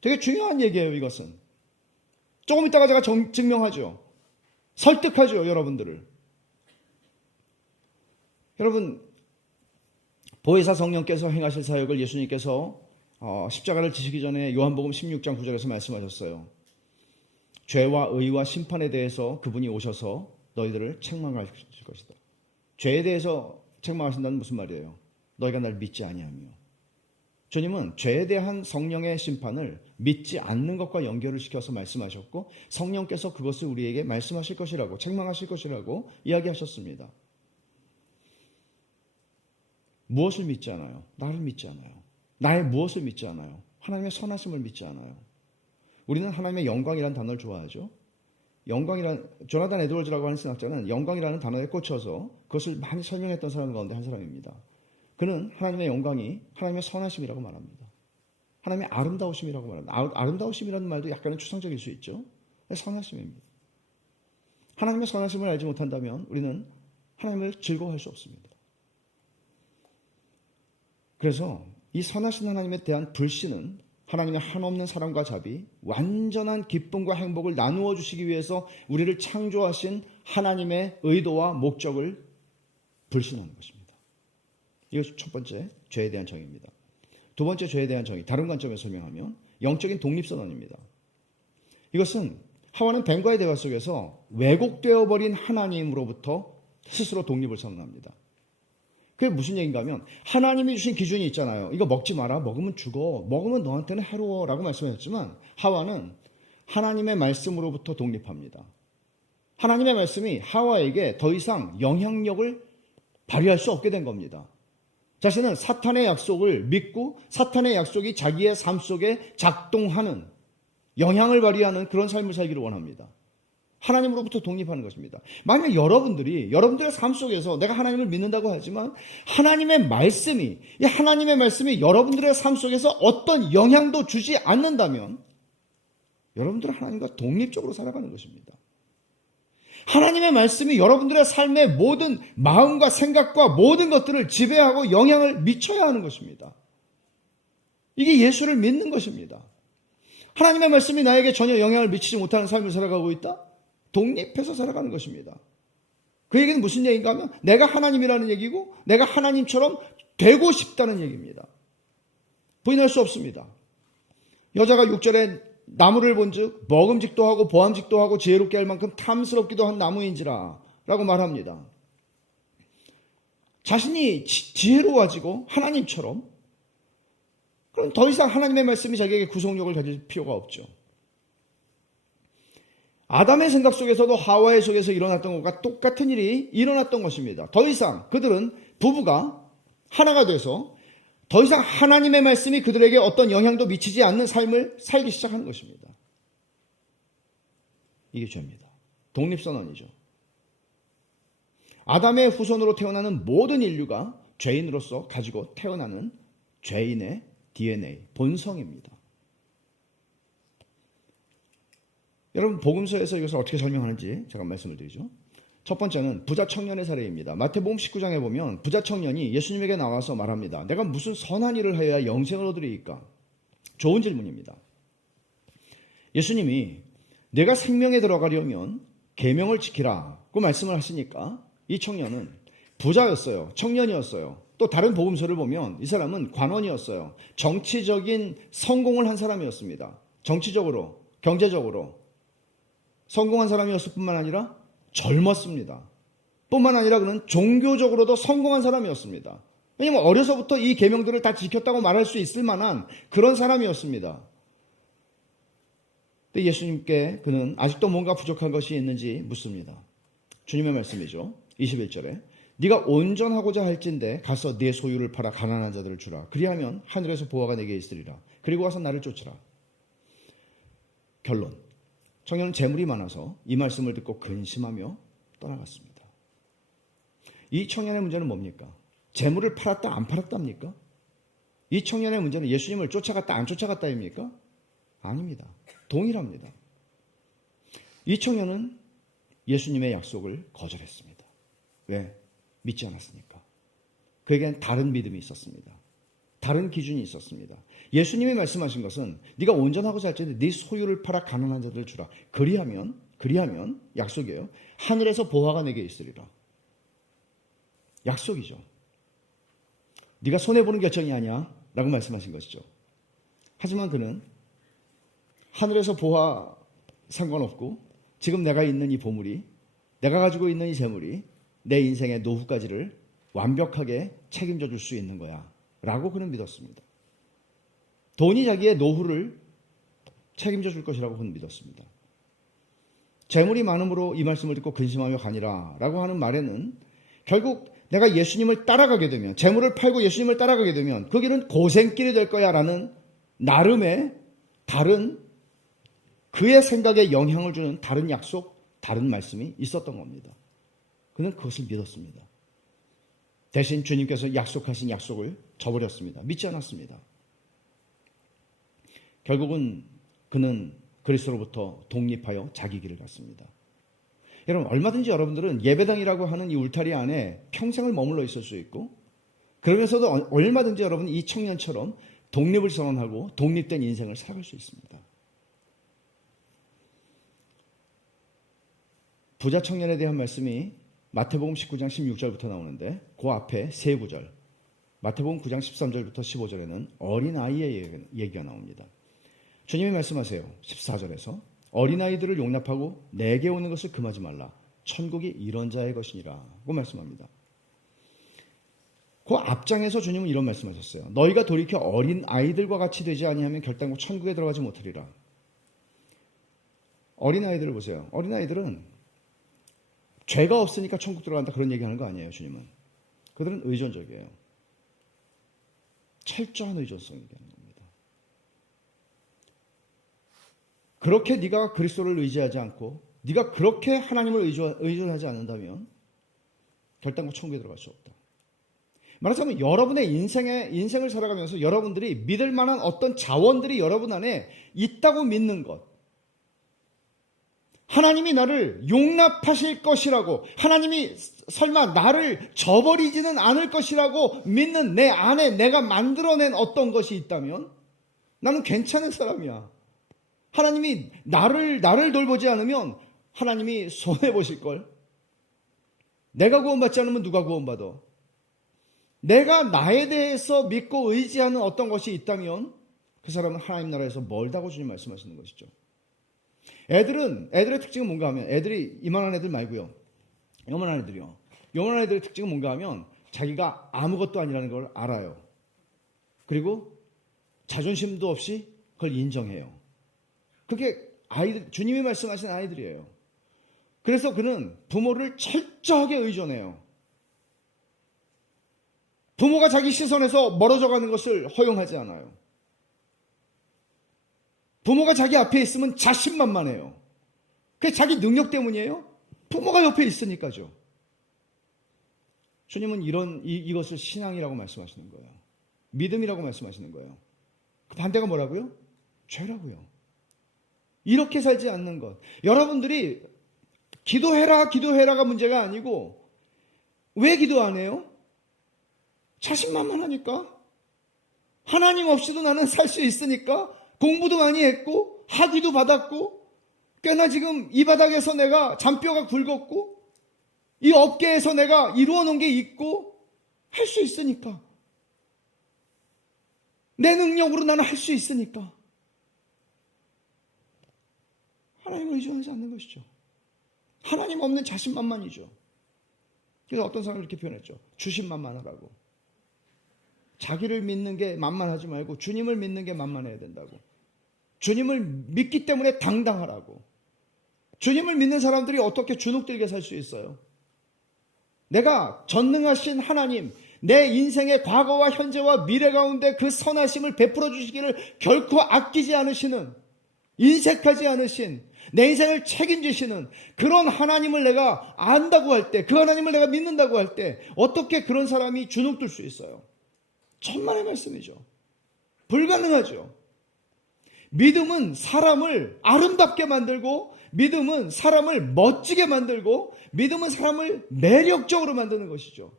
되게 중요한 얘기예요, 이것은. 조금 이따가 제가 증명하죠. 설득하죠, 여러분들을. 여러분, 보혜사 성령께서 행하실 사역을 예수님께서 십자가를 지시기 전에 요한복음 16장 9절에서 말씀하셨어요. 죄와 의와 심판에 대해서 그분이 오셔서 너희들을 책망하실 것이다. 죄에 대해서 책망하신다는 무슨 말이에요? 너희가 날 믿지 아니하며. 주님은 죄에 대한 성령의 심판을 믿지 않는 것과 연결을 시켜서 말씀하셨고 성령께서 그것을 우리에게 말씀하실 것이라고 책망하실 것이라고 이야기하셨습니다. 무엇을 믿지 않아요? 나를 믿지 않아요. 나의 무엇을 믿지 않아요? 하나님의 선하심을 믿지 않아요. 우리는 하나님의 영광이라는 단어를 좋아하죠. 조나단 에드워즈라고 하는 신학자는 영광이라는 단어에 꽂혀서 그것을 많이 설명했던 사람 가운데 한 사람입니다. 그는 하나님의 영광이 하나님의 선하심이라고 말합니다. 하나님의 아름다우심이라고 말합니다. 아름다우심이라는 말도 약간은 추상적일 수 있죠. 선하심입니다. 하나님의 선하심을 알지 못한다면 우리는 하나님을 즐거워할 수 없습니다. 그래서 이 선하신 하나님에 대한 불신은 하나님의 한없는 사랑과 자비, 완전한 기쁨과 행복을 나누어 주시기 위해서 우리를 창조하신 하나님의 의도와 목적을 불신하는 것입니다. 이것이 첫 번째 죄에 대한 정의입니다. 두 번째 죄에 대한 정의, 다른 관점에서 설명하면 영적인 독립선언입니다. 이것은 하와는 뱀과의 대화 속에서 왜곡되어 버린 하나님으로부터 스스로 독립을 선언합니다. 그게 무슨 얘기인가 하면 하나님이 주신 기준이 있잖아요. 이거 먹지 마라. 먹으면 죽어. 먹으면 너한테는 해로워. 라고 말씀하셨지만 하와는 하나님의 말씀으로부터 독립합니다. 하나님의 말씀이 하와에게 더 이상 영향력을 발휘할 수 없게 된 겁니다. 자신은 사탄의 약속을 믿고 사탄의 약속이 자기의 삶 속에 작동하는 영향을 발휘하는 그런 삶을 살기를 원합니다. 하나님으로부터 독립하는 것입니다. 만약 여러분들의 삶 속에서 내가 하나님을 믿는다고 하지만 하나님의 말씀이 여러분들의 삶 속에서 어떤 영향도 주지 않는다면 여러분들은 하나님과 독립적으로 살아가는 것입니다. 하나님의 말씀이 여러분들의 삶의 모든 마음과 생각과 모든 것들을 지배하고 영향을 미쳐야 하는 것입니다. 이게 예수를 믿는 것입니다. 하나님의 말씀이 나에게 전혀 영향을 미치지 못하는 삶을 살아가고 있다? 독립해서 살아가는 것입니다. 그 얘기는 무슨 얘기인가 하면 내가 하나님이라는 얘기고 내가 하나님처럼 되고 싶다는 얘기입니다. 부인할 수 없습니다. 여자가 6절에 나무를 본즉 먹음직도 하고 보암직도 하고 지혜롭게 할 만큼 탐스럽기도 한 나무인지라 라고 말합니다. 자신이 지혜로워지고 하나님처럼, 그럼 더 이상 하나님의 말씀이 자기에게 구속력을 가질 필요가 없죠. 아담의 생각 속에서도 하와의 속에서 일어났던 것과 똑같은 일이 일어났던 것입니다. 더 이상 그들은 부부가 하나가 돼서 더 이상 하나님의 말씀이 그들에게 어떤 영향도 미치지 않는 삶을 살기 시작하는 것입니다. 이게 죄입니다. 독립선언이죠. 아담의 후손으로 태어나는 모든 인류가 죄인으로서 가지고 태어나는 죄인의 DNA, 본성입니다. 여러분, 복음서에서 이것을 어떻게 설명하는지 제가 말씀을 드리죠. 첫 번째는 부자 청년의 사례입니다. 마태복음 19장에 보면 부자 청년이 예수님에게 나와서 말합니다. 내가 무슨 선한 일을 해야 영생을 얻으리이까? 좋은 질문입니다. 예수님이 내가 생명에 들어가려면 계명을 지키라고 말씀을 하시니까 이 청년은 부자였어요. 청년이었어요. 또 다른 복음서를 보면 이 사람은 관원이었어요. 정치적인 성공을 한 사람이었습니다. 정치적으로, 경제적으로 성공한 사람이었을 뿐만 아니라 젊었습니다. 뿐만 아니라 그는 종교적으로도 성공한 사람이었습니다. 왜냐하면 어려서부터 이 계명들을 다 지켰다고 말할 수 있을 만한 그런 사람이었습니다. 근데 예수님께 그는 아직도 뭔가 부족한 것이 있는지 묻습니다. 주님의 말씀이죠. 21절에 네가 온전하고자 할진대 가서 네 소유를 팔아 가난한 자들을 주라. 그리하면 하늘에서 보화가 내게 있으리라. 그리고 와서 나를 쫓으라. 결론. 청년은 재물이 많아서 이 말씀을 듣고 근심하며 떠나갔습니다. 이 청년의 문제는 뭡니까? 재물을 팔았다 안 팔았답니까? 이 청년의 문제는 예수님을 쫓아갔다 안 쫓아갔다입니까? 아닙니다. 동일합니다. 이 청년은 예수님의 약속을 거절했습니다. 왜? 믿지 않았으니까. 그에겐 다른 믿음이 있었습니다. 다른 기준이 있었습니다. 예수님이 말씀하신 것은 네가 온전하고자 할지라도 네 소유를 팔아 가난한 자들을 주라. 그리하면 약속이에요. 하늘에서 보화가 내게 있으리라. 약속이죠. 네가 손해보는 결정이 아니야 라고 말씀하신 것이죠. 하지만 그는 하늘에서 보화 상관없고 지금 내가 있는 이 보물이, 내가 가지고 있는 이 재물이 내 인생의 노후까지를 완벽하게 책임져 줄 수 있는 거야 라고 그는 믿었습니다. 돈이 자기의 노후를 책임져 줄 것이라고 그는 믿었습니다. 재물이 많음으로 이 말씀을 듣고 근심하며 가니라 라고 하는 말에는 결국 내가 예수님을 따라가게 되면, 재물을 팔고 예수님을 따라가게 되면 그 길은 고생길이 될 거야 라는 나름의 다른, 그의 생각에 영향을 주는 다른 약속, 다른 말씀이 있었던 겁니다. 그는 그것을 믿었습니다. 대신 주님께서 약속하신 약속을 저버렸습니다. 믿지 않았습니다. 결국은 그는 그리스도로부터 독립하여 자기 길을 갔습니다. 여러분, 얼마든지 여러분들은 예배당이라고 하는 이 울타리 안에 평생을 머물러 있을 수 있고, 그러면서도 얼마든지 여러분 이 청년처럼 독립을 선언하고 독립된 인생을 살아갈 수 있습니다. 부자 청년에 대한 말씀이 마태복음 19장 16절부터 나오는데 그 앞에 세 구절, 마태복음 9장 13절부터 15절에는 어린아이의 얘기가 나옵니다. 주님이 말씀하세요. 14절에서 어린아이들을 용납하고 내게 오는 것을 금하지 말라. 천국이 이런 자의 것이니라고 말씀합니다. 그 앞장에서 주님은 이런 말씀하셨어요. 너희가 돌이켜 어린아이들과 같이 되지 아니하면 결단코 천국에 들어가지 못하리라. 어린아이들을 보세요. 어린아이들은 죄가 없으니까 천국 들어간다 그런 얘기하는 거 아니에요. 주님은. 그들은 의존적이에요. 철저한 의존성이 되는 겁니다. 그렇게 네가 그리스도를 의지하지 않고 네가 그렇게 하나님을 의존하지 않는다면 결단코 천국에 들어갈 수 없다. 말하자면 여러분의 인생을 살아가면서 여러분들이 믿을 만한 어떤 자원들이 여러분 안에 있다고 믿는 것, 하나님이 나를 용납하실 것이라고, 하나님이 설마 나를 저버리지는 않을 것이라고 믿는 내 안에 내가 만들어낸 어떤 것이 있다면 나는 괜찮은 사람이야. 하나님이 나를 돌보지 않으면 하나님이 손해보실걸. 내가 구원받지 않으면 누가 구원받아? 내가 나에 대해서 믿고 의지하는 어떤 것이 있다면 그 사람은 하나님 나라에서 멀다고 주님 말씀하시는 것이죠. 애들의 특징은 뭔가 하면, 애들이 이만한 애들 말고요. 요만한 애들이요. 요만한 애들의 특징은 뭔가 하면 자기가 아무것도 아니라는 걸 알아요. 그리고 자존심도 없이 그걸 인정해요. 그게 아이들, 주님이 말씀하신 아이들이에요. 그래서 그는 부모를 철저하게 의존해요. 부모가 자기 시선에서 멀어져 가는 것을 허용하지 않아요. 부모가 자기 앞에 있으면 자신만만해요. 그게 자기 능력 때문이에요? 부모가 옆에 있으니까죠. 주님은 이것을 신앙이라고 말씀하시는 거예요. 믿음이라고 말씀하시는 거예요. 그 반대가 뭐라고요? 죄라고요. 이렇게 살지 않는 것. 여러분들이 기도해라가 문제가 아니고 왜 기도 안 해요? 자신만만하니까. 하나님 없이도 나는 살 수 있으니까. 공부도 많이 했고 학위도 받았고 꽤나 지금 이 바닥에서 내가 잔뼈가 굵었고 이 업계에서 내가 이루어 놓은 게 있고 할 수 있으니까. 내 능력으로 나는 할 수 있으니까. 하나님을 의존하지 않는 것이죠. 하나님 없는 자신만만이죠. 그래서 어떤 사람을 이렇게 표현했죠. 주신만만하라고. 자기를 믿는 게 만만하지 말고 주님을 믿는 게 만만해야 된다고. 주님을 믿기 때문에 당당하라고. 주님을 믿는 사람들이 어떻게 주눅들게 살 수 있어요? 내가 전능하신 하나님, 내 인생의 과거와 현재와 미래 가운데 그 선하심을 베풀어 주시기를 결코 아끼지 않으시는, 인색하지 않으신, 내 인생을 책임지시는 그런 하나님을 내가 안다고 할 때, 그 하나님을 내가 믿는다고 할 때 어떻게 그런 사람이 주눅들 수 있어요? 천만의 말씀이죠. 불가능하죠. 믿음은 사람을 아름답게 만들고, 믿음은 사람을 멋지게 만들고, 믿음은 사람을 매력적으로 만드는 것이죠.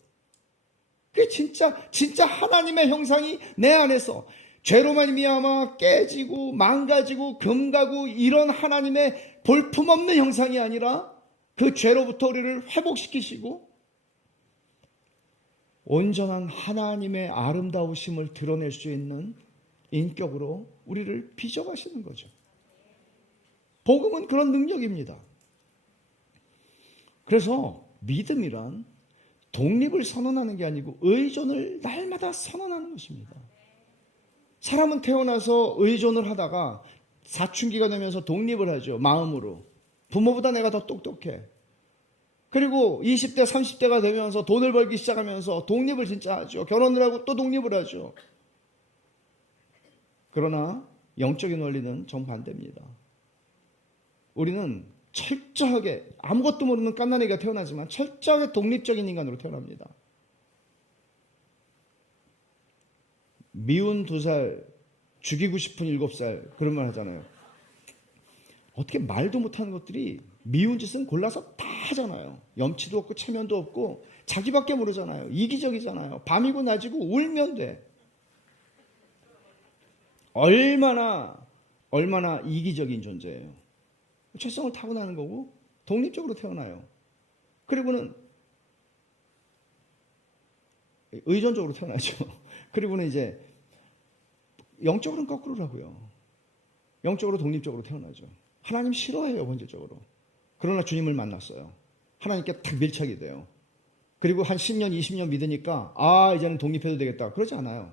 그게 진짜 하나님의 형상이 내 안에서 죄로 말미암아 깨지고 망가지고 금가고 이런 하나님의 볼품없는 형상이 아니라 그 죄로부터 우리를 회복시키시고 온전한 하나님의 아름다우심을 드러낼 수 있는 인격으로 우리를 빚어가시는 거죠. 복음은 그런 능력입니다. 그래서 믿음이란 독립을 선언하는 게 아니고 의존을 날마다 선언하는 것입니다. 사람은 태어나서 의존을 하다가 사춘기가 되면서 독립을 하죠. 마음으로. 부모보다 내가 더 똑똑해. 그리고 20대, 30대가 되면서 돈을 벌기 시작하면서 독립을 진짜 하죠. 결혼을 하고 또 독립을 하죠. 그러나 영적인 원리는 정반대입니다. 우리는 철저하게 아무것도 모르는 갓난아기가 태어나지만 철저하게 독립적인 인간으로 태어납니다. 미운 2살, 죽이고 싶은 7살 그런 말 하잖아요. 어떻게 말도 못하는 것들이 미운 짓은 골라서 다 하잖아요. 염치도 없고 체면도 없고 자기밖에 모르잖아요. 이기적이잖아요. 밤이고 낮이고 울면 돼. 얼마나 이기적인 존재예요. 죄성을 타고나는 거고 독립적으로 태어나요. 그리고는 의존적으로 태어나죠. 그리고는 이제 영적으로는 거꾸로라고요. 영적으로 독립적으로 태어나죠. 하나님 싫어해요, 본질적으로. 그러나 주님을 만났어요. 하나님께 딱 밀착이 돼요. 그리고 한 10년, 20년 믿으니까 이제는 독립해도 되겠다. 그러지 않아요.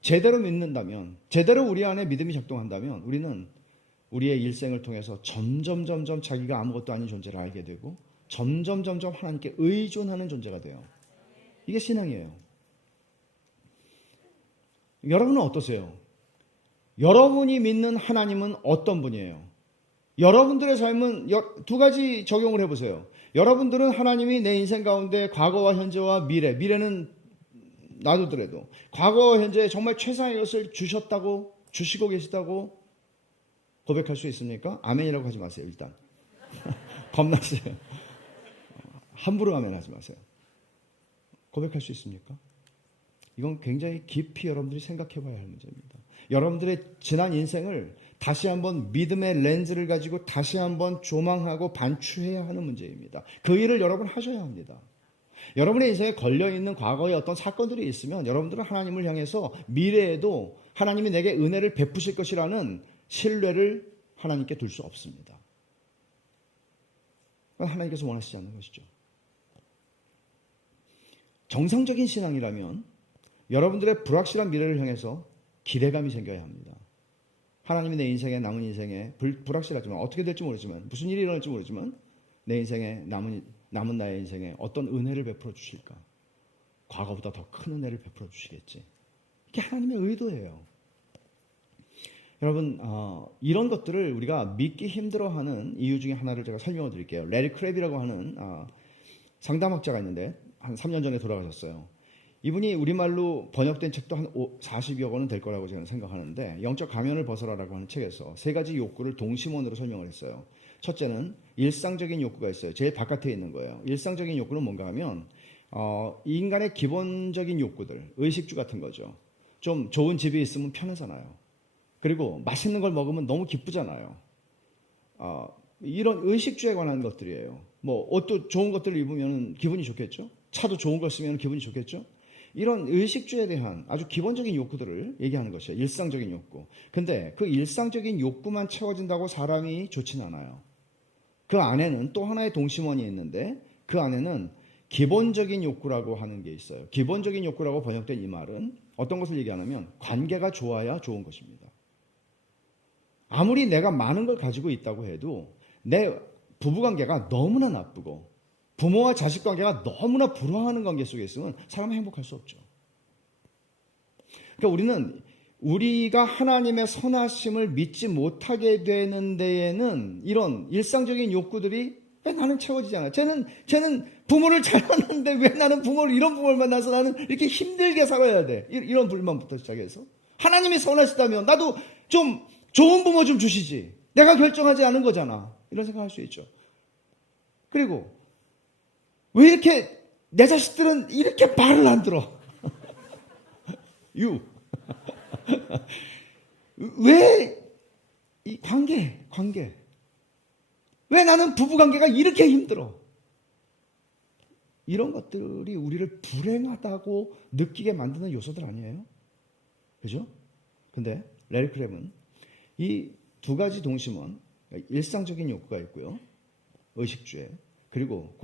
제대로 믿는다면, 제대로 우리 안에 믿음이 작동한다면 우리는 우리의 일생을 통해서 점점 자기가 아무것도 아닌 존재를 알게 되고 점점 하나님께 의존하는 존재가 돼요. 이게 신앙이에요. 여러분은 어떠세요? 여러분이 믿는 하나님은 어떤 분이에요? 여러분들의 삶은 2가지 적용을 해보세요. 여러분들은 하나님이 내 인생 가운데 과거와 현재와 미래는 놔두더라도 과거와 현재에 정말 최상의 것을 주시고 계시다고 고백할 수 있습니까? 아멘이라고 하지 마세요. 일단 겁나세요. 함부로 아멘 하지 마세요. 고백할 수 있습니까? 이건 굉장히 깊이 여러분들이 생각해 봐야 할 문제입니다. 여러분들의 지난 인생을 다시 한번 믿음의 렌즈를 가지고 다시 한번 조망하고 반추해야 하는 문제입니다. 그 일을 여러분 하셔야 합니다. 여러분의 인생에 걸려있는 과거의 어떤 사건들이 있으면 여러분들은 하나님을 향해서 미래에도 하나님이 내게 은혜를 베푸실 것이라는 신뢰를 하나님께 둘 수 없습니다. 그건 하나님께서 원하시지 않는 것이죠. 정상적인 신앙이라면 여러분들의 불확실한 미래를 향해서 기대감이 생겨야 합니다. 하나님이 내 인생에 남은 인생에 불확실하지만 어떻게 될지 모르지만 무슨 일이 일어날지 모르지만 내 인생에 남은 나의 인생에 어떤 은혜를 베풀어 주실까? 과거보다 더 큰 은혜를 베풀어 주시겠지. 이게 하나님의 의도예요. 여러분 이런 것들을 우리가 믿기 힘들어하는 이유 중에 하나를 제가 설명을 드릴게요. 레리 크랩이라고 하는 상담학자가 있는데 한 3년 전에 돌아가셨어요. 이분이 우리말로 번역된 책도 한 40여 권은 될 거라고 저는 생각하는데 영적 가면을 벗어라라고 하는 책에서 3가지 욕구를 동심원으로 설명을 했어요. 첫째는 일상적인 욕구가 있어요. 제일 바깥에 있는 거예요. 일상적인 욕구는 뭔가 하면 인간의 기본적인 욕구들, 의식주 같은 거죠. 좀 좋은 집이 있으면 편하잖아요. 그리고 맛있는 걸 먹으면 너무 기쁘잖아요. 이런 의식주에 관한 것들이에요. 뭐 옷도 좋은 것들을 입으면 기분이 좋겠죠. 차도 좋은 걸 쓰면 기분이 좋겠죠. 이런 의식주에 대한 아주 기본적인 욕구들을 얘기하는 것이에요. 일상적인 욕구. 근데 그 일상적인 욕구만 채워진다고 사람이 좋진 않아요. 그 안에는 또 하나의 동심원이 있는데 그 안에는 기본적인 욕구라고 하는 게 있어요. 기본적인 욕구라고 번역된 이 말은 어떤 것을 얘기하냐면 관계가 좋아야 좋은 것입니다. 아무리 내가 많은 걸 가지고 있다고 해도 내 부부관계가 너무나 나쁘고 부모와 자식 관계가 너무나 불화하는 관계 속에 있으면 사람은 행복할 수 없죠. 그러니까 우리는 우리가 하나님의 선하심을 믿지 못하게 되는 데에는 이런 일상적인 욕구들이 왜 나는 채워지지 않아? 쟤는 부모를 잘 만났는데 왜 나는 이런 부모를 만나서 나는 이렇게 힘들게 살아야 돼? 이런 불만부터 시작해서 하나님이 선하시다면 나도 좀 좋은 부모 좀 주시지. 내가 결정하지 않은 거잖아. 이런 생각할 수 있죠. 그리고 왜 이렇게 내 자식들은 이렇게 말을 안 들어? 왜 이 관계 왜 나는 부부관계가 이렇게 힘들어? 이런 것들이 우리를 불행하다고 느끼게 만드는 요소들 아니에요? 그죠? 근데 레리 크랩은 이 2가지 동심원, 일상적인 욕구가 있고요. 의식주에. 그리고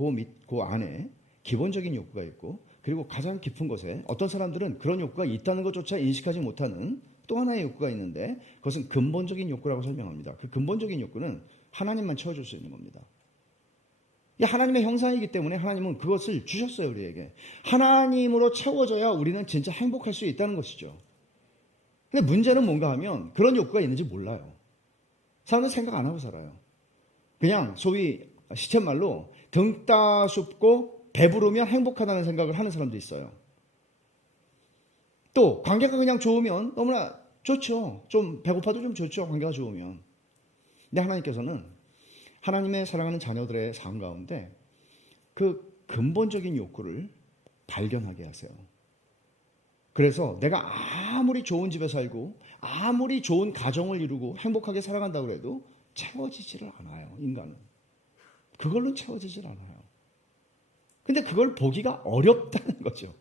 그 안에 기본적인 욕구가 있고 그리고 가장 깊은 곳에 어떤 사람들은 그런 욕구가 있다는 것조차 인식하지 못하는 또 하나의 욕구가 있는데 그것은 근본적인 욕구라고 설명합니다. 그 근본적인 욕구는 하나님만 채워줄 수 있는 겁니다. 하나님의 형상이기 때문에 하나님은 그것을 주셨어요. 우리에게. 하나님으로 채워져야 우리는 진짜 행복할 수 있다는 것이죠. 근데 문제는 뭔가 하면 그런 욕구가 있는지 몰라요. 사람은 생각 안 하고 살아요. 그냥 소위 시쳇말로 등 따숩고 배부르면 행복하다는 생각을 하는 사람도 있어요. 또 관계가 그냥 좋으면 너무나 좋죠. 좀 배고파도 좀 좋죠. 관계가 좋으면. 근데 하나님께서는 하나님의 사랑하는 자녀들의 삶 가운데 그 근본적인 욕구를 발견하게 하세요. 그래서 내가 아무리 좋은 집에 살고 아무리 좋은 가정을 이루고 행복하게 살아간다고 해도 채워지지를 않아요. 인간은. 그걸로 채워지질 않아요. 근데 그걸 보기가 어렵다는 거죠.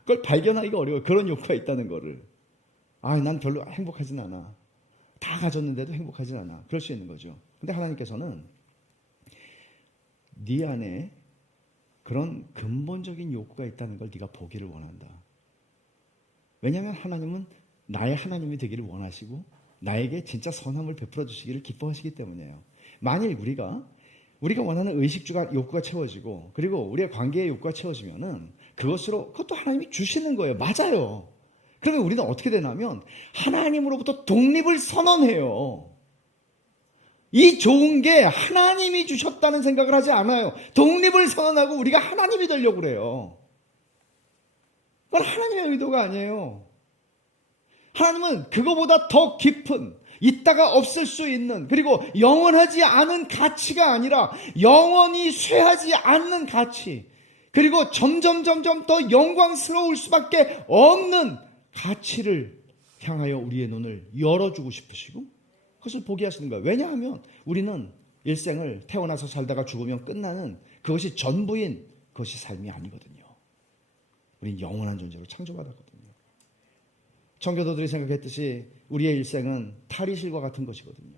그걸 발견하기가 어려워요. 그런 욕구가 있다는 거를. 난 별로 행복하진 않아. 다 가졌는데도 행복하진 않아. 그럴 수 있는 거죠. 근데 하나님께서는 네 안에 그런 근본적인 욕구가 있다는 걸 네가 보기를 원한다. 왜냐하면 하나님은 나의 하나님이 되기를 원하시고 나에게 진짜 선함을 베풀어 주시기를 기뻐하시기 때문이에요. 만일 우리가 원하는 의식주가 욕구가 채워지고 그리고 우리의 관계의 욕구가 채워지면은 그것도 하나님이 주시는 거예요. 맞아요. 그러면 우리는 어떻게 되냐면 하나님으로부터 독립을 선언해요. 이 좋은 게 하나님이 주셨다는 생각을 하지 않아요. 독립을 선언하고 우리가 하나님이 되려고 그래요. 그건 하나님의 의도가 아니에요. 하나님은 그거보다 더 깊은 있다가 없을 수 있는 그리고 영원하지 않은 가치가 아니라 영원히 쇠하지 않는 가치 그리고 점점 더 영광스러울 수밖에 없는 가치를 향하여 우리의 눈을 열어주고 싶으시고 그것을 보게 하시는 거예요. 왜냐하면 우리는 일생을 태어나서 살다가 죽으면 끝나는 그것이 전부인 그것이 삶이 아니거든요. 우린 영원한 존재로 창조받았거든요. 청교도들이 생각했듯이 우리의 일생은 탈의실과 같은 것이거든요.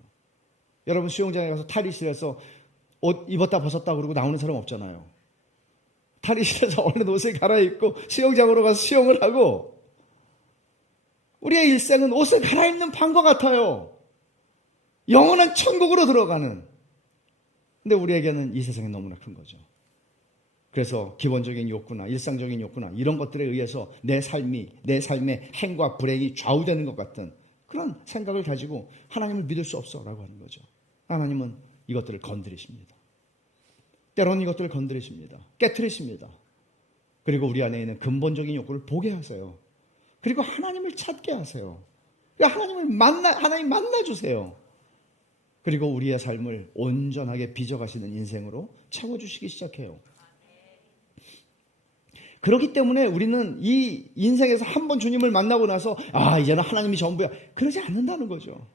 여러분 수영장에 가서 탈의실에서 옷 입었다 벗었다 그러고 나오는 사람 없잖아요. 탈의실에서 얼른 옷을 갈아입고 수영장으로 가서 수영을 하고 우리의 일생은 옷을 갈아입는 방과 같아요. 영원한 천국으로 들어가는. 근데 우리에게는 이 세상이 너무나 큰 거죠. 그래서 기본적인 욕구나 일상적인 욕구나 이런 것들에 의해서 내 삶의 행과 불행이 좌우되는 것 같은 그런 생각을 가지고 하나님을 믿을 수 없어라고 하는 거죠. 하나님은 이것들을 건드리십니다. 때로는 이것들을 건드리십니다. 깨트리십니다. 그리고 우리 안에 있는 근본적인 욕구를 보게 하세요. 그리고 하나님을 찾게 하세요. 하나님 만나주세요. 그리고 우리의 삶을 온전하게 빚어가시는 인생으로 채워주시기 시작해요. 그렇기 때문에 우리는 이 인생에서 한 번 주님을 만나고 나서 이제는 하나님이 전부야. 그러지 않는다는 거죠.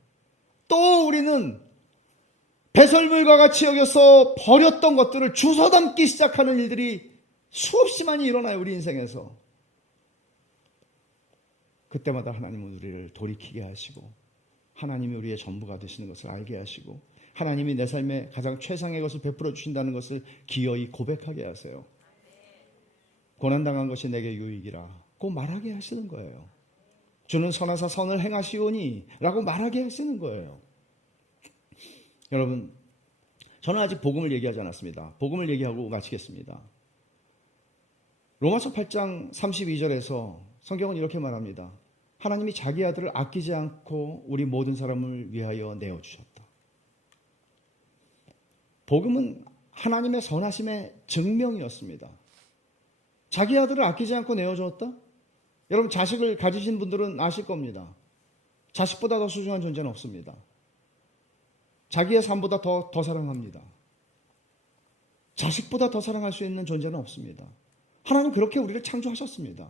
또 우리는 배설물과 같이 여겨서 버렸던 것들을 주워 담기 시작하는 일들이 수없이 많이 일어나요. 우리 인생에서. 그때마다 하나님은 우리를 돌이키게 하시고 하나님이 우리의 전부가 되시는 것을 알게 하시고 하나님이 내 삶에 가장 최상의 것을 베풀어 주신다는 것을 기어이 고백하게 하세요. 고난당한 것이 내게 유익이라 고 말하게 하시는 거예요. 주는 선하사 선을 행하시오니 라고 말하게 하시는 거예요. 여러분, 저는 아직 복음을 얘기하지 않았습니다. 복음을 얘기하고 마치겠습니다. 로마서 8장 32절에서 성경은 이렇게 말합니다. 하나님이 자기 아들을 아끼지 않고 우리 모든 사람을 위하여 내어주셨다. 복음은 하나님의 선하심의 증명이었습니다. 자기 아들을 아끼지 않고 내어주었다? 여러분 자식을 가지신 분들은 아실 겁니다. 자식보다 더 소중한 존재는 없습니다. 자기의 삶보다 더 사랑합니다. 자식보다 더 사랑할 수 있는 존재는 없습니다. 하나님 그렇게 우리를 창조하셨습니다.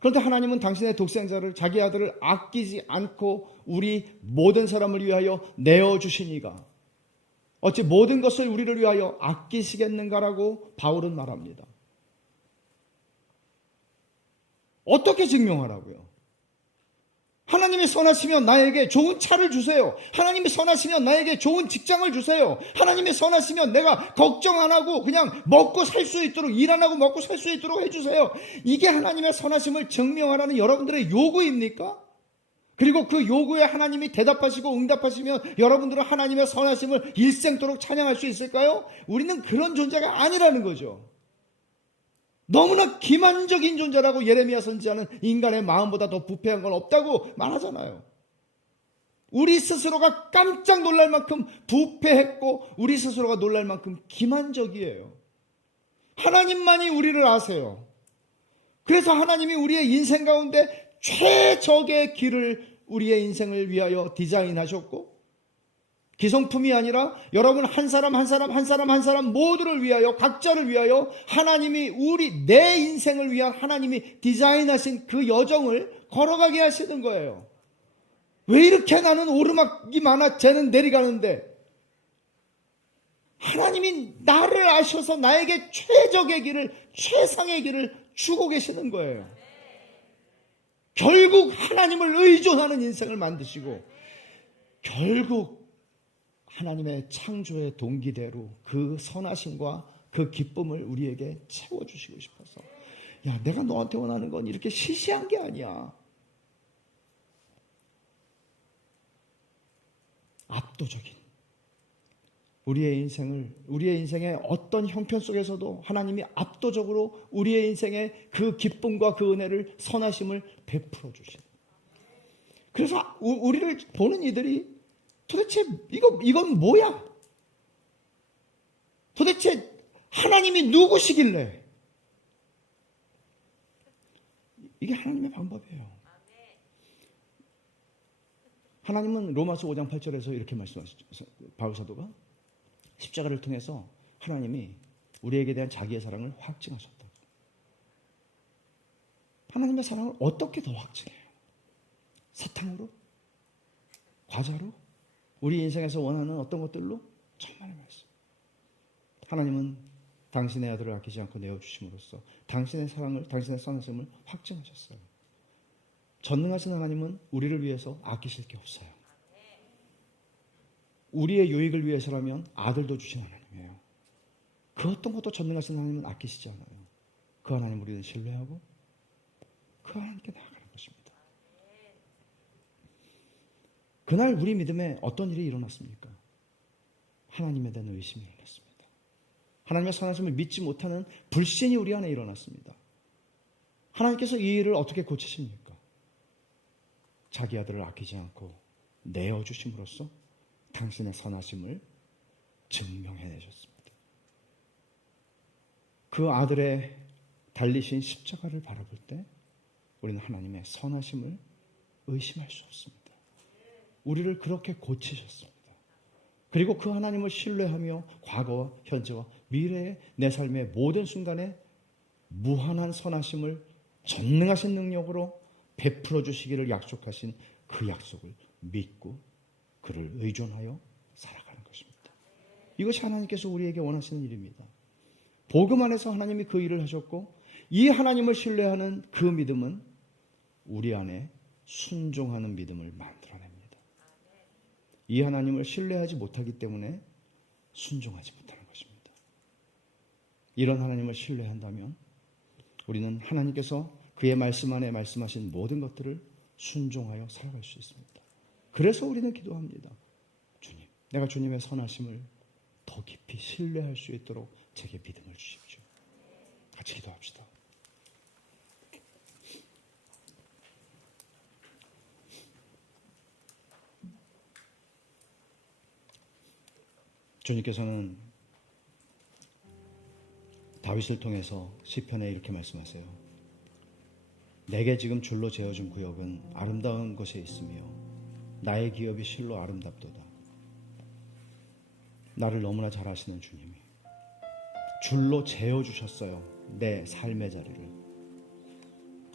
그런데 하나님은 당신의 독생자를 자기 아들을 아끼지 않고 우리 모든 사람을 위하여 내어주시니가 어찌 모든 것을 우리를 위하여 아끼시겠는가라고 바울은 말합니다. 어떻게 증명하라고요? 하나님이 선하시면 나에게 좋은 차를 주세요. 하나님이 선하시면 나에게 좋은 직장을 주세요. 하나님이 선하시면 내가 걱정 안 하고 그냥 먹고 살 수 있도록 일 안 하고 먹고 살 수 있도록 해주세요. 이게 하나님의 선하심을 증명하라는 여러분들의 요구입니까? 그리고 그 요구에 하나님이 대답하시고 응답하시면 여러분들은 하나님의 선하심을 일생도록 찬양할 수 있을까요? 우리는 그런 존재가 아니라는 거죠. 너무나 기만적인 존재라고 예레미야 선지자는 인간의 마음보다 더 부패한 건 없다고 말하잖아요. 우리 스스로가 깜짝 놀랄 만큼 부패했고 우리 스스로가 놀랄 만큼 기만적이에요. 하나님만이 우리를 아세요. 그래서 하나님이 우리의 인생 가운데 최적의 길을 우리의 인생을 위하여 디자인하셨고 기성품이 아니라 여러분 한 사람 모두를 위하여 각자를 위하여 하나님이 내 인생을 위한 하나님이 디자인하신 그 여정을 걸어가게 하시는 거예요. 왜 이렇게 나는 오르막이 많아 쟤는 내려가는데 하나님이 나를 아셔서 나에게 최적의 길을 최상의 길을 주고 계시는 거예요. 결국 하나님을 의존하는 인생을 만드시고 결국 하나님의 창조의 동기대로 그 선하심과 그 기쁨을 우리에게 채워주시고 싶어서 내가 너한테 원하는 건 이렇게 시시한 게 아니야. 압도적인 우리의 인생의 어떤 형편 속에서도 하나님이 압도적으로 우리의 인생의 그 기쁨과 그 은혜를 선하심을 베풀어 주시는. 그래서 우리를 보는 이들이 도대체 이건 뭐야? 도대체 하나님이 누구시길래? 이게 하나님의 방법이에요. 하나님은 로마서 5장 8절에서 이렇게 말씀하시죠. 바울 사도가 십자가를 통해서 하나님이 우리에게 대한 자기의 사랑을 확증하셨다. 하나님의 사랑을 어떻게 더 확증해요? 사탕으로? 과자로? 우리 인생에서 원하는 어떤 것들로? 천만의 말씀. 하나님은 당신의 아들을 아끼지 않고 내어주심으로써 당신의 사랑을, 당신의 선하심을 확증하셨어요. 전능하신 하나님은 우리를 위해서 아끼실 게 없어요. 우리의 유익을 위해서라면 아들도 주신 하나님이에요. 그 어떤 것도 전능하신 하나님은 아끼시지 않아요. 그 하나님 우리는 신뢰하고 그 하나님께 나아가는 것입니다. 그날 우리 믿음에 어떤 일이 일어났습니까? 하나님에 대한 의심이 일어났습니다. 하나님의 선하심을 믿지 못하는 불신이 우리 안에 일어났습니다. 하나님께서 이 일을 어떻게 고치십니까? 자기 아들을 아끼지 않고 내어주심으로써 당신의 선하심을 증명해내셨습니다. 그 아들의 달리신 십자가를 바라볼 때 우리는 하나님의 선하심을 의심할 수 없습니다. 우리를 그렇게 고치셨습니다. 그리고 그 하나님을 신뢰하며 과거와 현재와 미래의 내 삶의 모든 순간에 무한한 선하심을 전능하신 능력으로 베풀어 주시기를 약속하신 그 약속을 믿고 그를 의존하여 살아가는 것입니다. 이것이 하나님께서 우리에게 원하시는 일입니다. 복음 안에서 하나님이 그 일을 하셨고 이 하나님을 신뢰하는 그 믿음은 우리 안에 순종하는 믿음을 만들어냅니다. 이 하나님을 신뢰하지 못하기 때문에 순종하지 못하는 것입니다. 이런 하나님을 신뢰한다면 우리는 하나님께서 그의 말씀 안에 말씀하신 모든 것들을 순종하여 살아갈 수 있습니다. 그래서 우리는 기도합니다. 주님, 내가 주님의 선하심을 더 깊이 신뢰할 수 있도록 제게 믿음을 주십시오. 같이 기도합시다. 주님께서는 다윗을 통해서 시편에 이렇게 말씀하세요. 내게 지금 줄로 재어준 구역은 아름다운 곳에 있으며 나의 기업이 실로 아름답도다. 나를 너무나 잘 아시는 주님이 줄로 재어주셨어요. 내 삶의 자리를.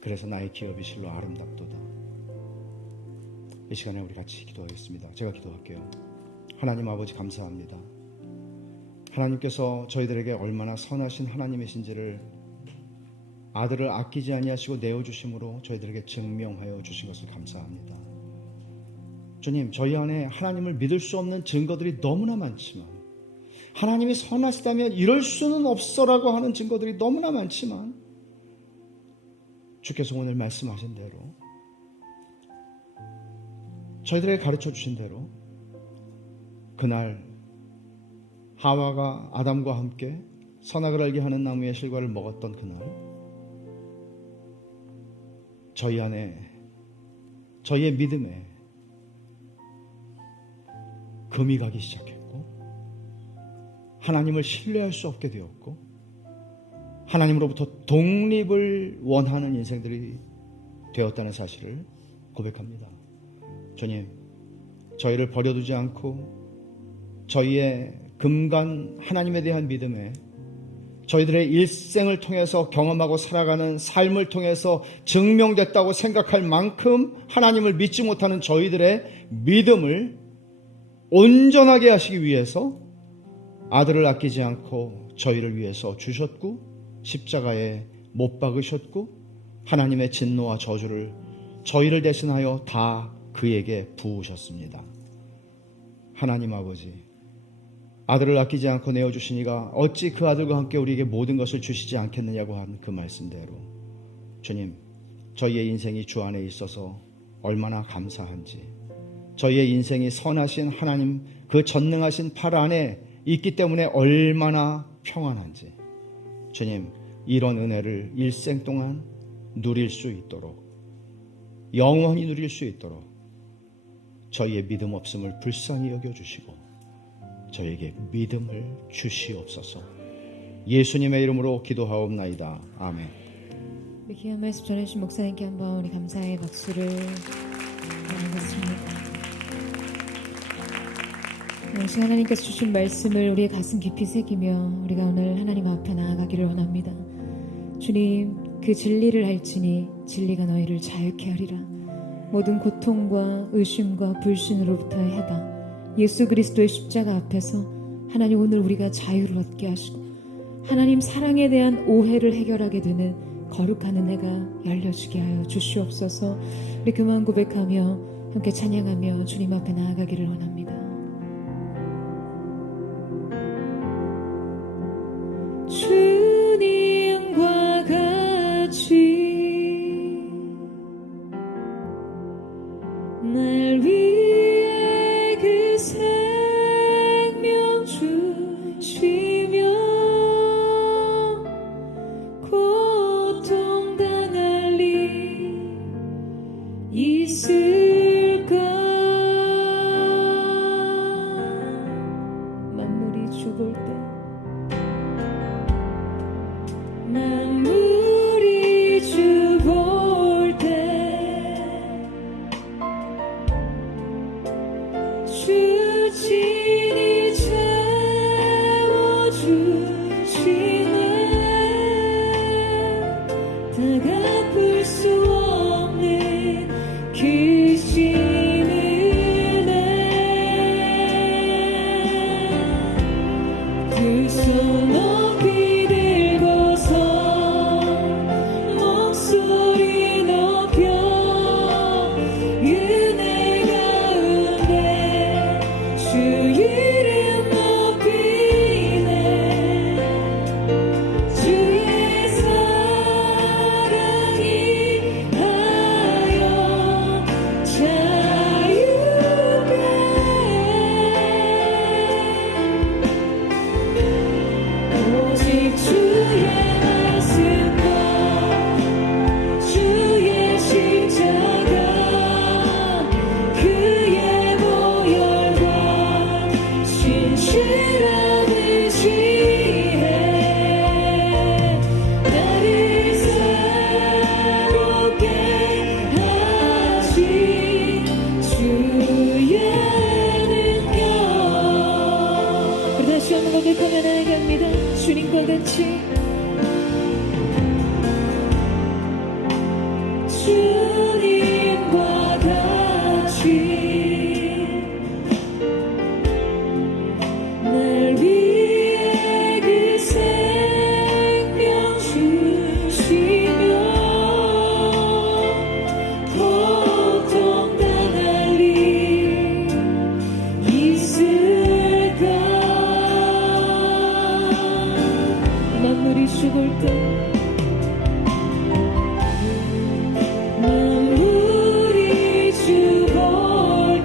그래서 나의 기업이 실로 아름답도다. 이 시간에 우리 같이 기도하겠습니다. 제가 기도할게요. 하나님 아버지 감사합니다. 하나님께서 저희들에게 얼마나 선하신 하나님이신지를 아들을 아끼지 아니하시고 내어주심으로 저희들에게 증명하여 주신 것을 감사합니다. 주님, 저희 안에 하나님을 믿을 수 없는 증거들이 너무나 많지만 하나님이 선하시다면 이럴 수는 없어라고 하는 증거들이 너무나 많지만 주께서 오늘 말씀하신 대로 저희들에게 가르쳐 주신 대로 그날 하와가 아담과 함께 선악을 알게 하는 나무의 실과를 먹었던 그날 저희 안에 저희의 믿음에 금이 가기 시작했고 하나님을 신뢰할 수 없게 되었고 하나님으로부터 독립을 원하는 인생들이 되었다는 사실을 고백합니다. 주님, 저희를 버려두지 않고 저희의 금간 하나님에 대한 믿음에 저희들의 일생을 통해서 경험하고 살아가는 삶을 통해서 증명됐다고 생각할 만큼 하나님을 믿지 못하는 저희들의 믿음을 온전하게 하시기 위해서 아들을 아끼지 않고 저희를 위해서 주셨고 십자가에 못 박으셨고 하나님의 진노와 저주를 저희를 대신하여 다 그에게 부으셨습니다. 하나님 아버지, 아들을 아끼지 않고 내어주시니가 어찌 그 아들과 함께 우리에게 모든 것을 주시지 않겠느냐고 한 그 말씀대로 주님, 저희의 인생이 주 안에 있어서 얼마나 감사한지, 저희의 인생이 선하신 하나님 그 전능하신 팔 안에 있기 때문에 얼마나 평안한지 주님, 이런 은혜를 일생 동안 누릴 수 있도록 영원히 누릴 수 있도록 저희의 믿음 없음을 불쌍히 여겨주시고 저에게 믿음을 주시옵소서. 예수님의 이름으로 기도하옵나이다. 아멘. 우리 귀한 말씀 전해주신 목사님께 한번 우리 감사의 박수를 나누겠습니다. 역시 하나님께서 주신 말씀을 우리의 가슴 깊이 새기며 우리가 오늘 하나님 앞에 나아가기를 원합니다. 주님, 그 진리를 알지니 진리가 너희를 자유케 하리라. 모든 고통과 의심과 불신으로부터의 해방 예수 그리스도의 십자가 앞에서 하나님 오늘 우리가 자유를 얻게 하시고 하나님 사랑에 대한 오해를 해결하게 되는 거룩한 은혜가 열려지게 하여 주시옵소서. 우리 그만 고백하며 함께 찬양하며 주님 앞에 나아가기를 원합니다. 주님과 같이 날 위해 그 생명 주시며 고통당할 일 있을까. 만물이 죽을 때 만물이 죽을 때 주 친히 채워주시네. 다 갚을 수 없는 그 신은혜 두 손 높이 들고서 목소리 높여 은혜 가운데 주 이름 높이네. 주의 사랑이 하여 자유게 오직 주의 말씀과 주의 십자가 그의 보혈과 신실한 의지에 나를 새롭게 하신 주의 능력. 우리 다시 한번 고백하며 나아갑니다. 주님과 같이 주님과 같이 날 위해 그 생명 주시며 고통당할 일 있을까. 만물이 죽을 때 만물이 죽을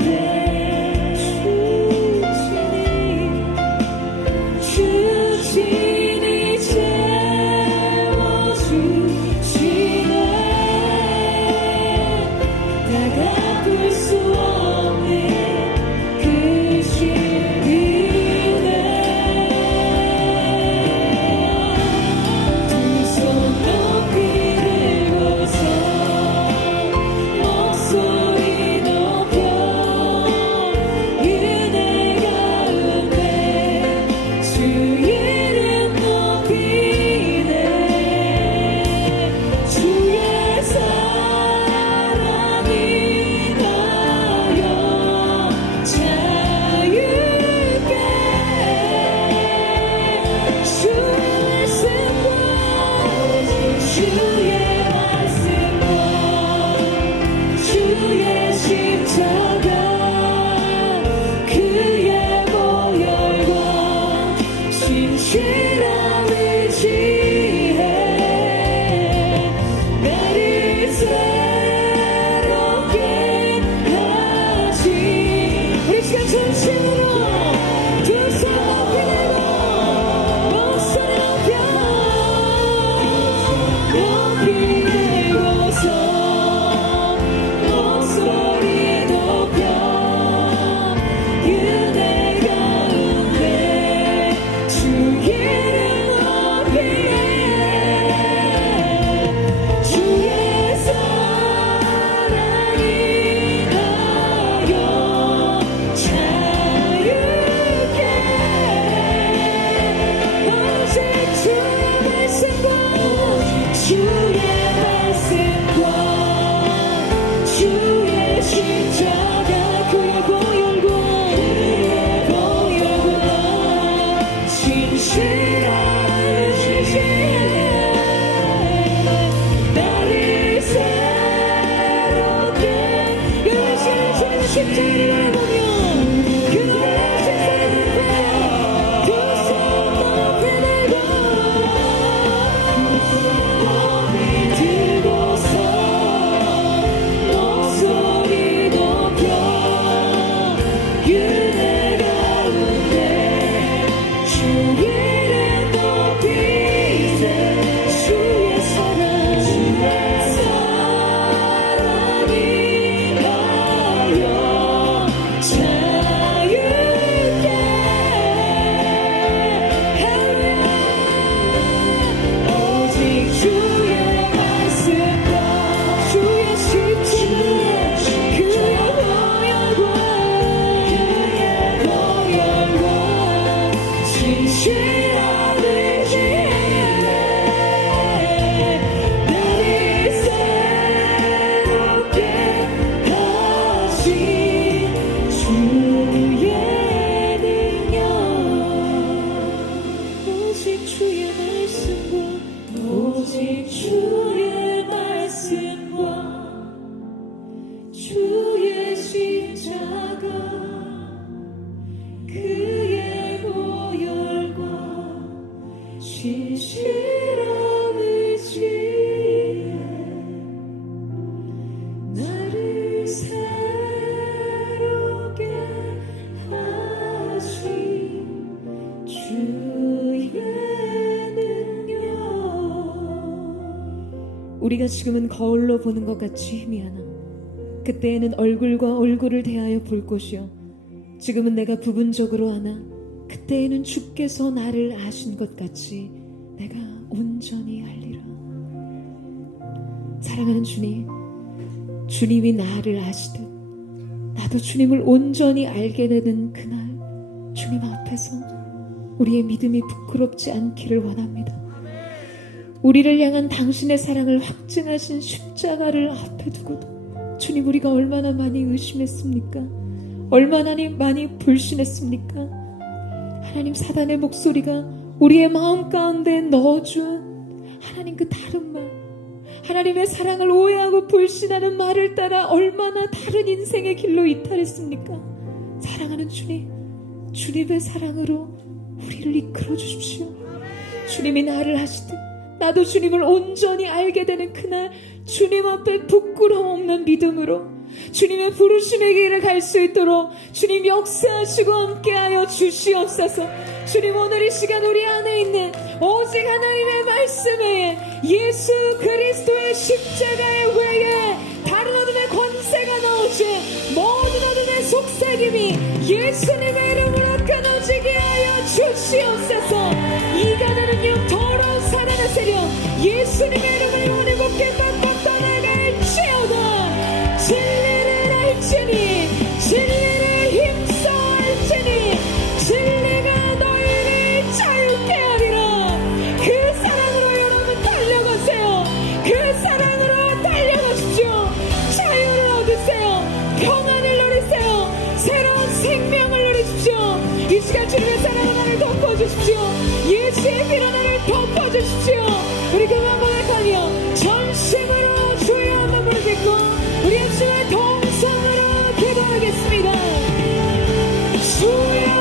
십자가를 보며 그날의 십자가를 보며 두 손 높이 들고서 목소리 높여 그대 가운데 주 이름 높이세 주의 사랑 사랑이 하여 자유롭게 오직 주의 말씀과 주의 십자가 그의 보혈과 진실한 의지에 나를 새롭게 하신 주의 능력 오직 주의 말씀과 오직 주의 말씀과 주의 십자가 그의 보혈과 진실한 의지에 나를 새롭게 하신 주의 능력 우리가 지금은 거울로 보는 것 같이 희미하나 그때에는 얼굴과 얼굴을 대하여 볼 것이요 지금은 내가 부분적으로 아나 그때에는 주께서 나를 아신 것 같이 내가 온전히 알리라. 사랑하는 주님, 주님이 나를 아시듯 나도 주님을 온전히 알게 되는 그날 주님 앞에서 우리의 믿음이 부끄럽지 않기를 원합니다. 우리를 향한 당신의 사랑을 확증하신 십자가를 앞에 두고도 주님 우리가 얼마나 많이 의심했습니까? 얼마나 많이 불신했습니까? 하나님 사단의 목소리가 우리의 마음 가운데 넣어준 하나님 그 다른 말 하나님의 사랑을 오해하고 불신하는 말을 따라 얼마나 다른 인생의 길로 이탈했습니까? 사랑하는 주님, 주님의 사랑으로 우리를 이끌어 주십시오. 주님이 나를 하시듯 나도 주님을 온전히 알게 되는 그날 주님 앞에 부끄러움 없는 믿음으로 주님의 부르심의 길을 갈 수 있도록 주님 역사하시고 함께하여 주시옵소서. 주님 오늘 이 시간 우리 안에 있는 오직 하나님의 말씀 외에 예수 그리스도의 십자가의 외에 다른 어둠의 권세가 나오지 모든 어둠의 속삭임이 예수님의 이름으로 끊어지게 하여 주시옵소서. 이간하는 영 더러운 사단의 세력 예수님의 이름을 영원히 곱게 빡빡 떠나갈지어다. 진리를 알지니 진리를 힘써 알지니 진리가 너희를 자유케 하리라. 그 사랑으로 여러분 달려가세요. 그 사랑으로 달려가십시오. 자유를 얻으세요. 평안을 누리세요. 새로운 생명을 누리십시오. 이 시간 주님의 사랑으로 나를 덮어주십시오. 예수의 피로 나를 덮어주십시오. 우리 그만 고백하며 전심으로 주의 한번 부르짖고 우리 주의 동성으로 기도하겠습니다. 주여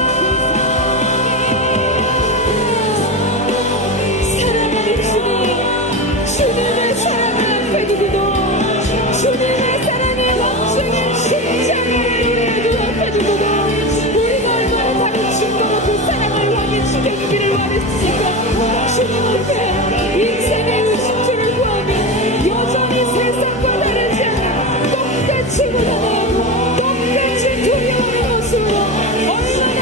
사랑하는 주님, 주님의 사랑을 앞에 두고도 주님의 사랑을 넘치는 십자가의 눈앞에 두고도 우리가 얼마나 다른 증거로 그 사랑을 왕에 지켜주기를 원했으니까 주님 앞에 인생의 의심주를 구하며 여전히 세상과 다르지 않아 똑같이 고단하고 똑같이 두려워하는 모습으로 얼마나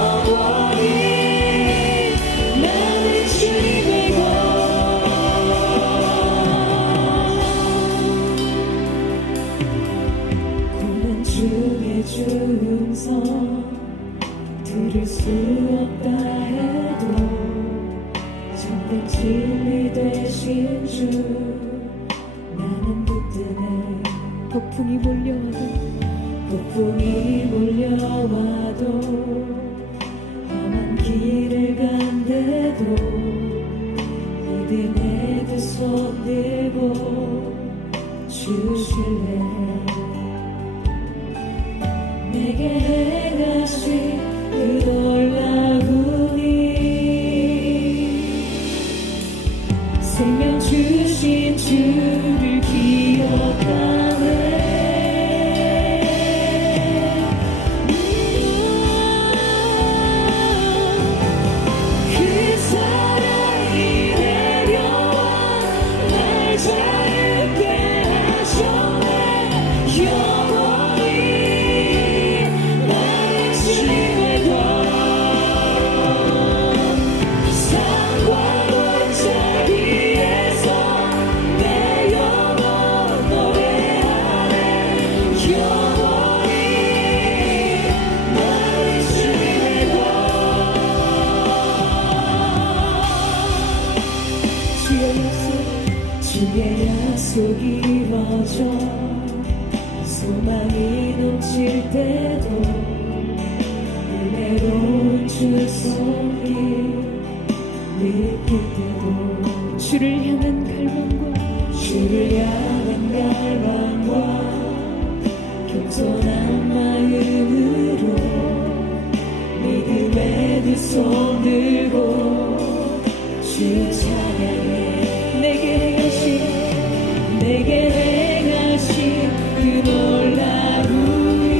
영원히 나는 주님의 것. 고난 중에 중성 들을 수 없다 해도 참된 진리 되신 주 나는 붙드네. 폭풍이 몰려와도 험한 길을 간대도 믿음의 두 손 들고 주실래. 내게 행하신 그 놀라운 일 생명 주신 주를 기억하네. 그 사랑이 내려와 날 자유케 하셨네. 영원히 나는 주님의 것. 산과 골짜 위에서 내 영혼 노래하네. 영원히 나는 주님의 것. 주의 약속 이루어져 소망이 넘칠 때도 은혜로운 주 손길 느낄 때도 주를 향한 갈망과 겸손한 마음으로 믿음의 두 손 들고 주 찬양해. 내게 행하신 그 놀라운 일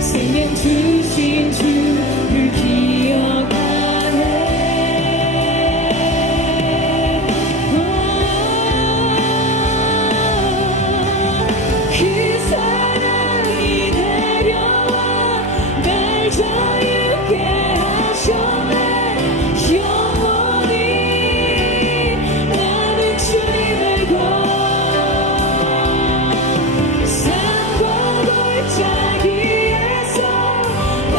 생명 주신 주를 기억하네. 그 사랑이 내려와 날 자유케 하셨네. 영원히 나는 주님의 것. 산과 골짜기에서 내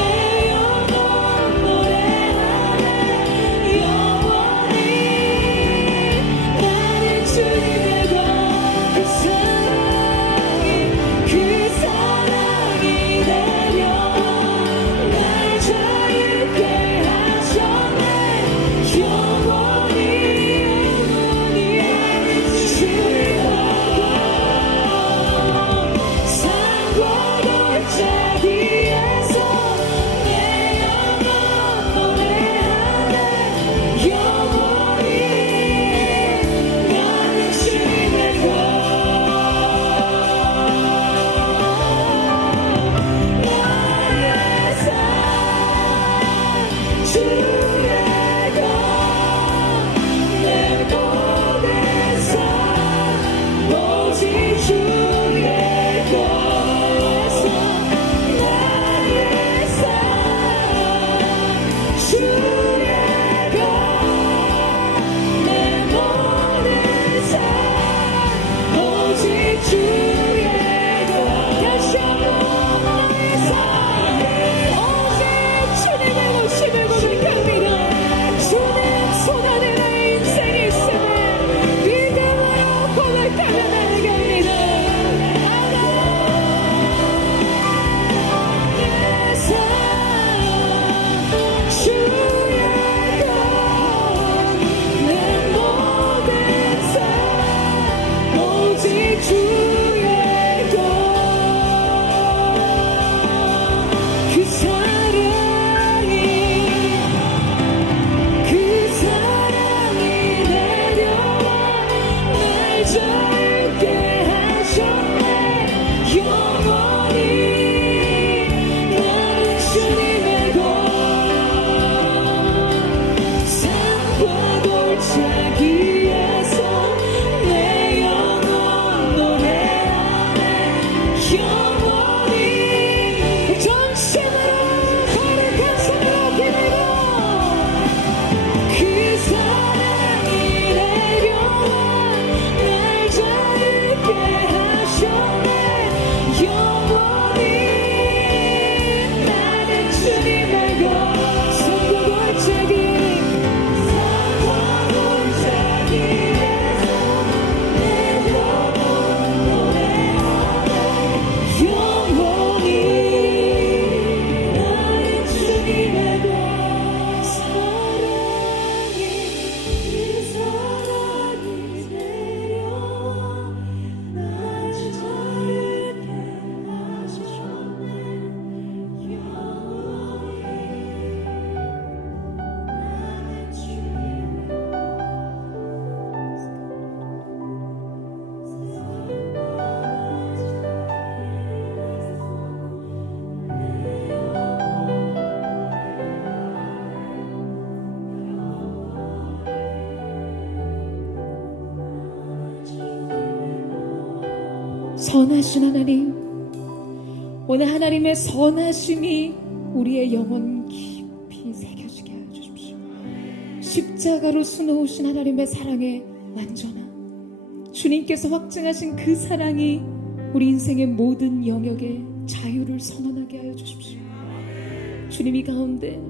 선하신 하나님, 오늘 하나님의 선하심이 우리의 영혼 깊이 새겨지게 하여 주십시오. 십자가로 수놓으신 하나님의 사랑의 완전함, 주님께서 확증하신 그 사랑이 우리 인생의 모든 영역에 자유를 선언하게 하여 주십시오. 주님, 이 가운데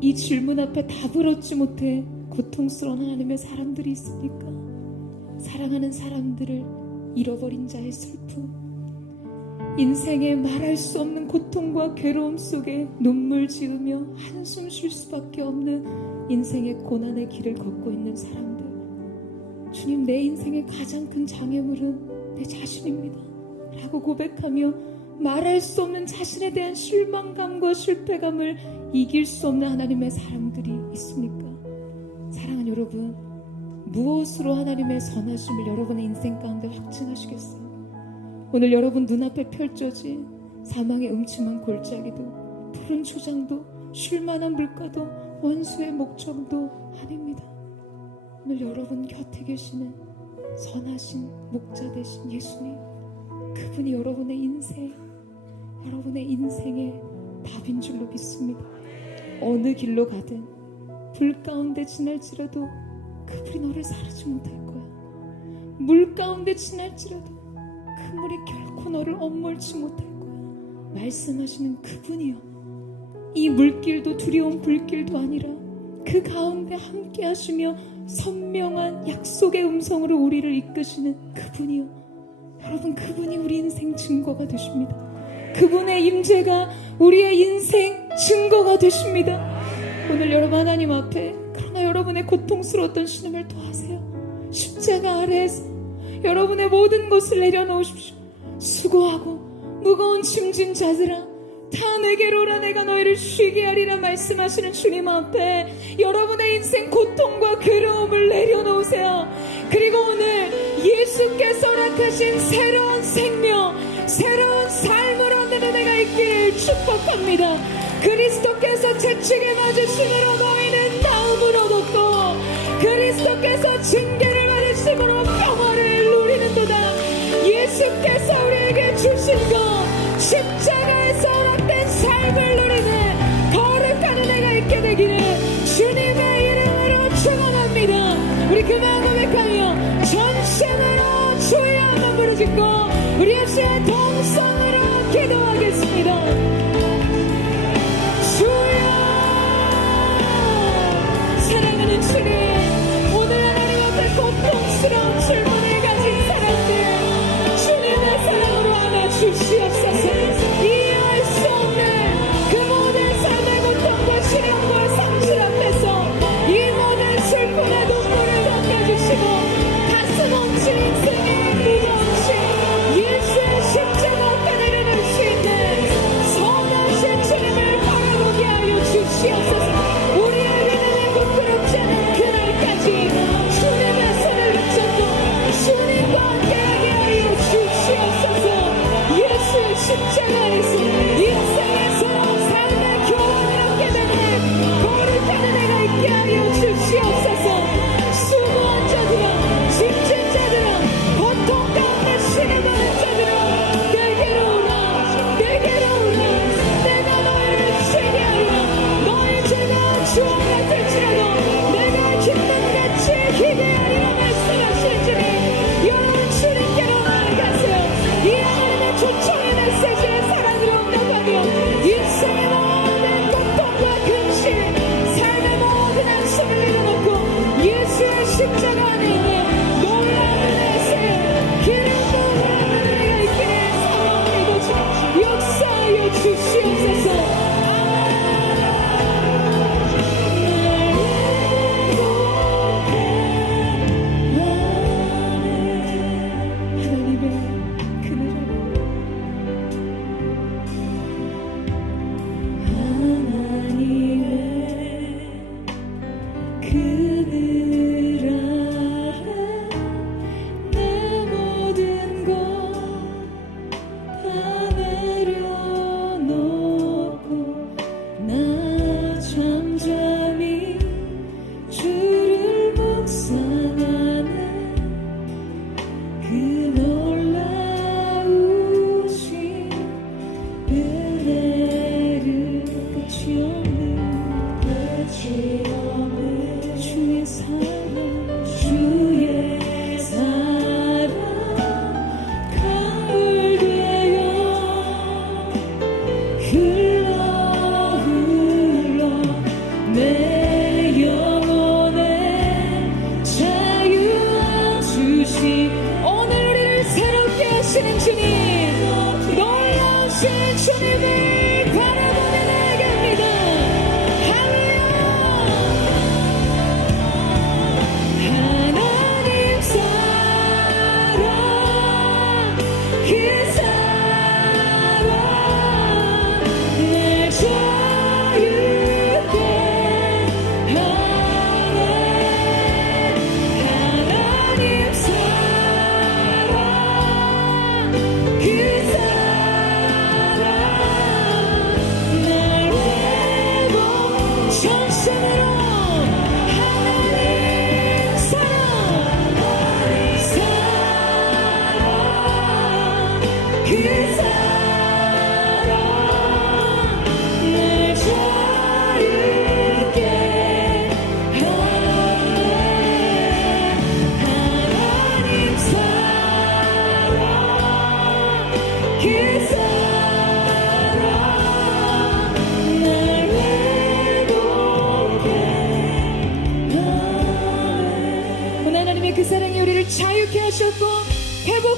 이 질문 앞에 답을 얻지 못해 고통스러운 하나님의 사람들이 있습니까? 사랑하는 사람들을 잃어버린 자의 슬픔, 인생에 말할 수 없는 고통과 괴로움 속에 눈물 지으며 한숨 쉴 수밖에 없는 인생의 고난의 길을 걷고 있는 사람들, 주님, 내 인생의 가장 큰 장애물은 내 자신입니다 라고 고백하며 말할 수 없는 자신에 대한 실망감과 실패감을 이길 수 없는 하나님의 사람들이 있습니까? 사랑하는 여러분, 무엇으로 하나님의 선하심을 여러분의 인생 가운데 확증하시겠어요? 오늘 여러분 눈앞에 펼쳐진 사망의 음침한 골짜기도, 푸른 초장도, 쉴만한 물가도, 원수의 목청도 아닙니다. 오늘 여러분 곁에 계시는 선하신 목자 되신 예수님, 그분이 여러분의 인생의 답인 줄로 믿습니다. 어느 길로 가든 불 가운데 지날지라도 그불이 너를 사르지 못할 거야. 물 가운데 지날지라도 그 물이 결코 너를 엄몰지 못할 거야. 말씀하시는 그분이요, 이 물길도 두려운 불길도 아니라 그 가운데 함께 하시며 선명한 약속의 음성으로 우리를 이끄시는 그분이요, 여러분, 그분이 우리 인생 증거가 되십니다. 그분의 임재가 우리의 인생 증거가 되십니다. 오늘 여러분 하나님 앞에, 그러나 여러분의 고통스러웠던 신음을 토하세요. 십자가 아래에서 여러분의 모든 것을 내려놓으십시오. 수고하고 무거운 짐진 자들아, 다 내게로 오라, 내가 너희를 쉬게 하리라 말씀하시는 주님 앞에 여러분의 인생 고통과 괴로움을 내려놓으세요. 그리고 오늘 예수께서 허락하신 새로운 생명, 새로운 삶을 얻는 은혜가 있기를 축복합니다. 그리스도께서 채찍에 맞으심으로 너희는 나음을 얻었고, 그리스도께서 징계를 받으심으로 평화를 누리는도다. 예수께서 우리에게 주신 것, 십자가에서 허락된 삶을 누리는 거룩한 은혜가 있게 되기를 주님의 이름으로 축원합니다. 우리 그 마음 고백하며 전심으로 주여 한번 부르짖고 우리 역시 동성으로 기도하겠습니다. 주여, 사랑하는 주님, 오늘 하나님 앞에 고통스러운 질문을 가진 사람들, 주님의 사랑으로 안아주시옵소서. 이해할 수 없는 그 모든 삶의 고통과 시련과 상실 앞에서 이 모든 슬픔의 눈물을 닦아주시고 가슴 얹힌 인생의 무거움씩 예수의 십자가 앞에 내려놓을 수 있는 선하신 주님을 바라보게 하여 주시옵소서. 우리의 믿음이 부끄럽지 않은 그날까지 주님의 손을 붙잡고 주님과 함께하게 하여 주시옵소서. 예수의 십자가에서 인생에서 삶의 교훈을 얻게 되는 거룩한 은혜가 있게 하여 주시옵소서. 수고한 자들아, 짐진 자들아, 고통 가운데 시름하는 자들아, 내게로 오라, 내게로 오라. 내가 너희를 쉬게 하리라. 너희 죄가 주옥 같을지라도 내가 기쁨같이 기대하리라 말씀하신 주님, 여러분 주님께로 나아가세요. 이 하나님의 초청의 메시지에 사랑으로 응답하며 인생의 모든 고통과 근심, 삶의 모든 안심을 내려놓고 예수의 십자가 안에 있는 놀라운 은혜에 기름 부은 은혜가 있기를 사모하고 주 역사하여 주시옵소서. 하나님의 그늘 아래 내 모든 것 다 내려놓고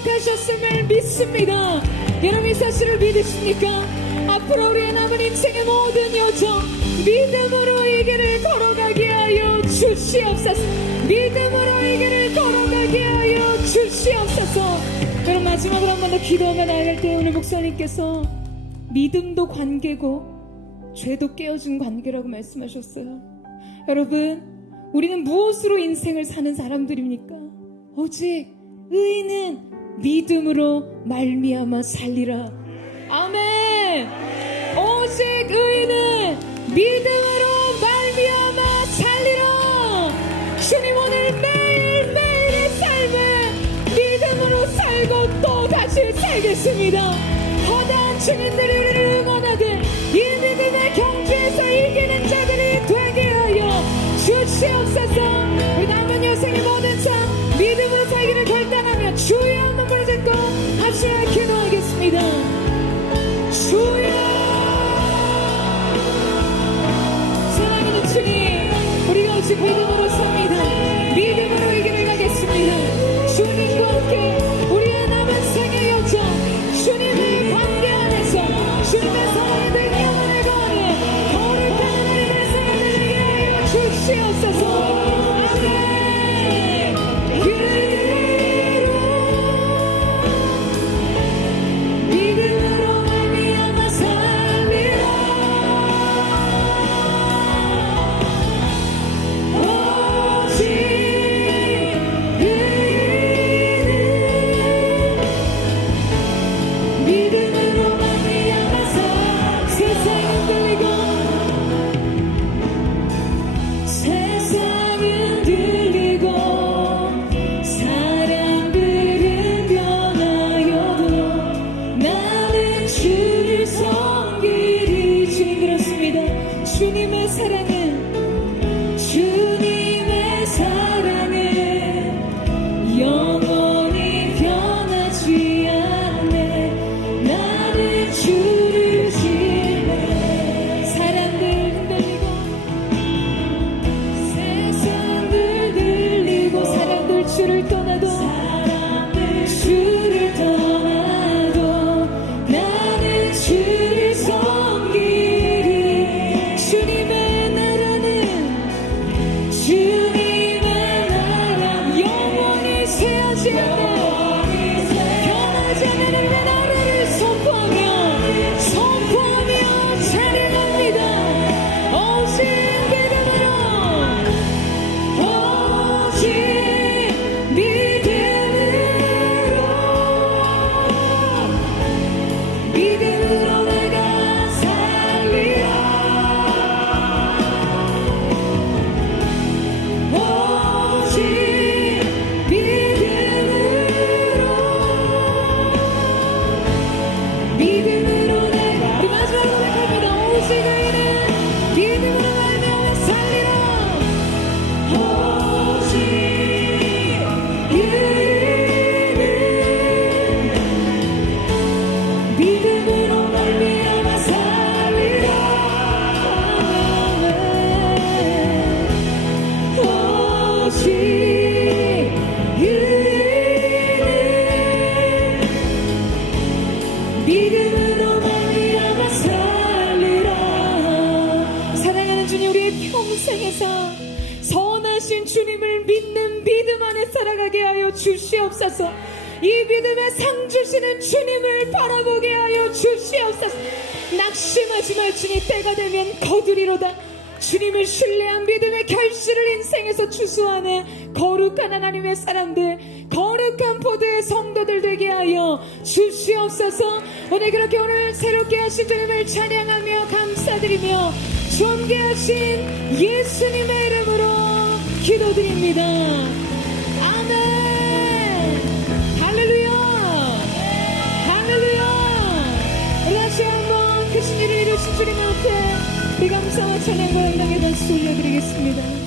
기록하셨음을 믿습니다. 여러분 이 사실을 믿으십니까? 앞으로 우리의 남은 인생의 모든 여정 믿음으로 이 길을 걸어가게 하여 주시옵소서. 믿음으로 이 길을 걸어가게 하여 주시옵소서. 여러분 마지막으로 한 번 더 기도하며 나아갈 때 오늘 목사님께서 믿음도 관계고 죄도 깨어진 관계라고 말씀하셨어요. 여러분 우리는 무엇으로 인생을 사는 사람들입니까? 오직 의인은 믿음으로 말미암아 살리라. 아멘. 오직 의인은 믿음으로 말미암아 살리라. 주님 오늘 매일매일의 삶을 믿음으로 살고 또 다시 살겠습니다. 허다한 주님들이 우리를 응원하되 이 믿음의 경주에서 이기는 자들이 되게 하여 주시옵소서. 우리 남은 여생의 모든 삶 믿음으로 살기를 결단하며 주의 한번 부르짖고 같이 기도하겠습니다. 주여 사랑하는 주님 우리가 오직 믿음으로 삽니다. 믿음으로 이 길을 가겠습니다. 주님과 함께 우리의 남은 생의 여정 주님의 관계 안에서 주님의 사랑에 된 영혼의 거하에 거룩한 하나님의 생을 되게 하여 주시옵소서. 주님의 사랑은 영원히 변하지 않네. 나는 주를 신뢰. 사람들 흔들리고 세상들 들리고 사람들 주를 떠나도 나는 주를 섬기리. 주님의 나라는 영원히 쇠하지 않네. 변하지 않는 우리의 나라를 선포하며 찬양합니다. 오직 믿음으로 내가 살리라. 믿음으로 내가 우리 마지막으로 고백합니다. 오직 의인은 믿음으로 말미암아 살리라. 오직 의인은 믿음으로 말미암아 살리라. 오직 믿음으로 말미암아 살리라. 사랑하는 주님 우리의 평생에서 선하신 주님을 믿는 믿음 안에 살아가게 하여 주시옵소서. 이 믿음의 상 주시는 주님을 바라보게 하여 주시옵소서. 낙심하지 말지니 때가 되면 거두리로다. 주님을 신뢰한 믿음의 결실을 인생에서 추수하는 거룩한 하나님의 사람들, 거룩한 포도의 성도들 되게 하여 주시옵소서. 오늘 그렇게 오늘 새롭게 하신 주님을 찬양하며 감사드리며 존귀하신 예수님의 이름으로 기도드립니다. 아멘. 할렐루야. 할렐루야. 우리 다시 한번 크신 일을 이루신 주님 앞에 우리 감사와 찬양과 영광의 박수 올려드리겠습니다.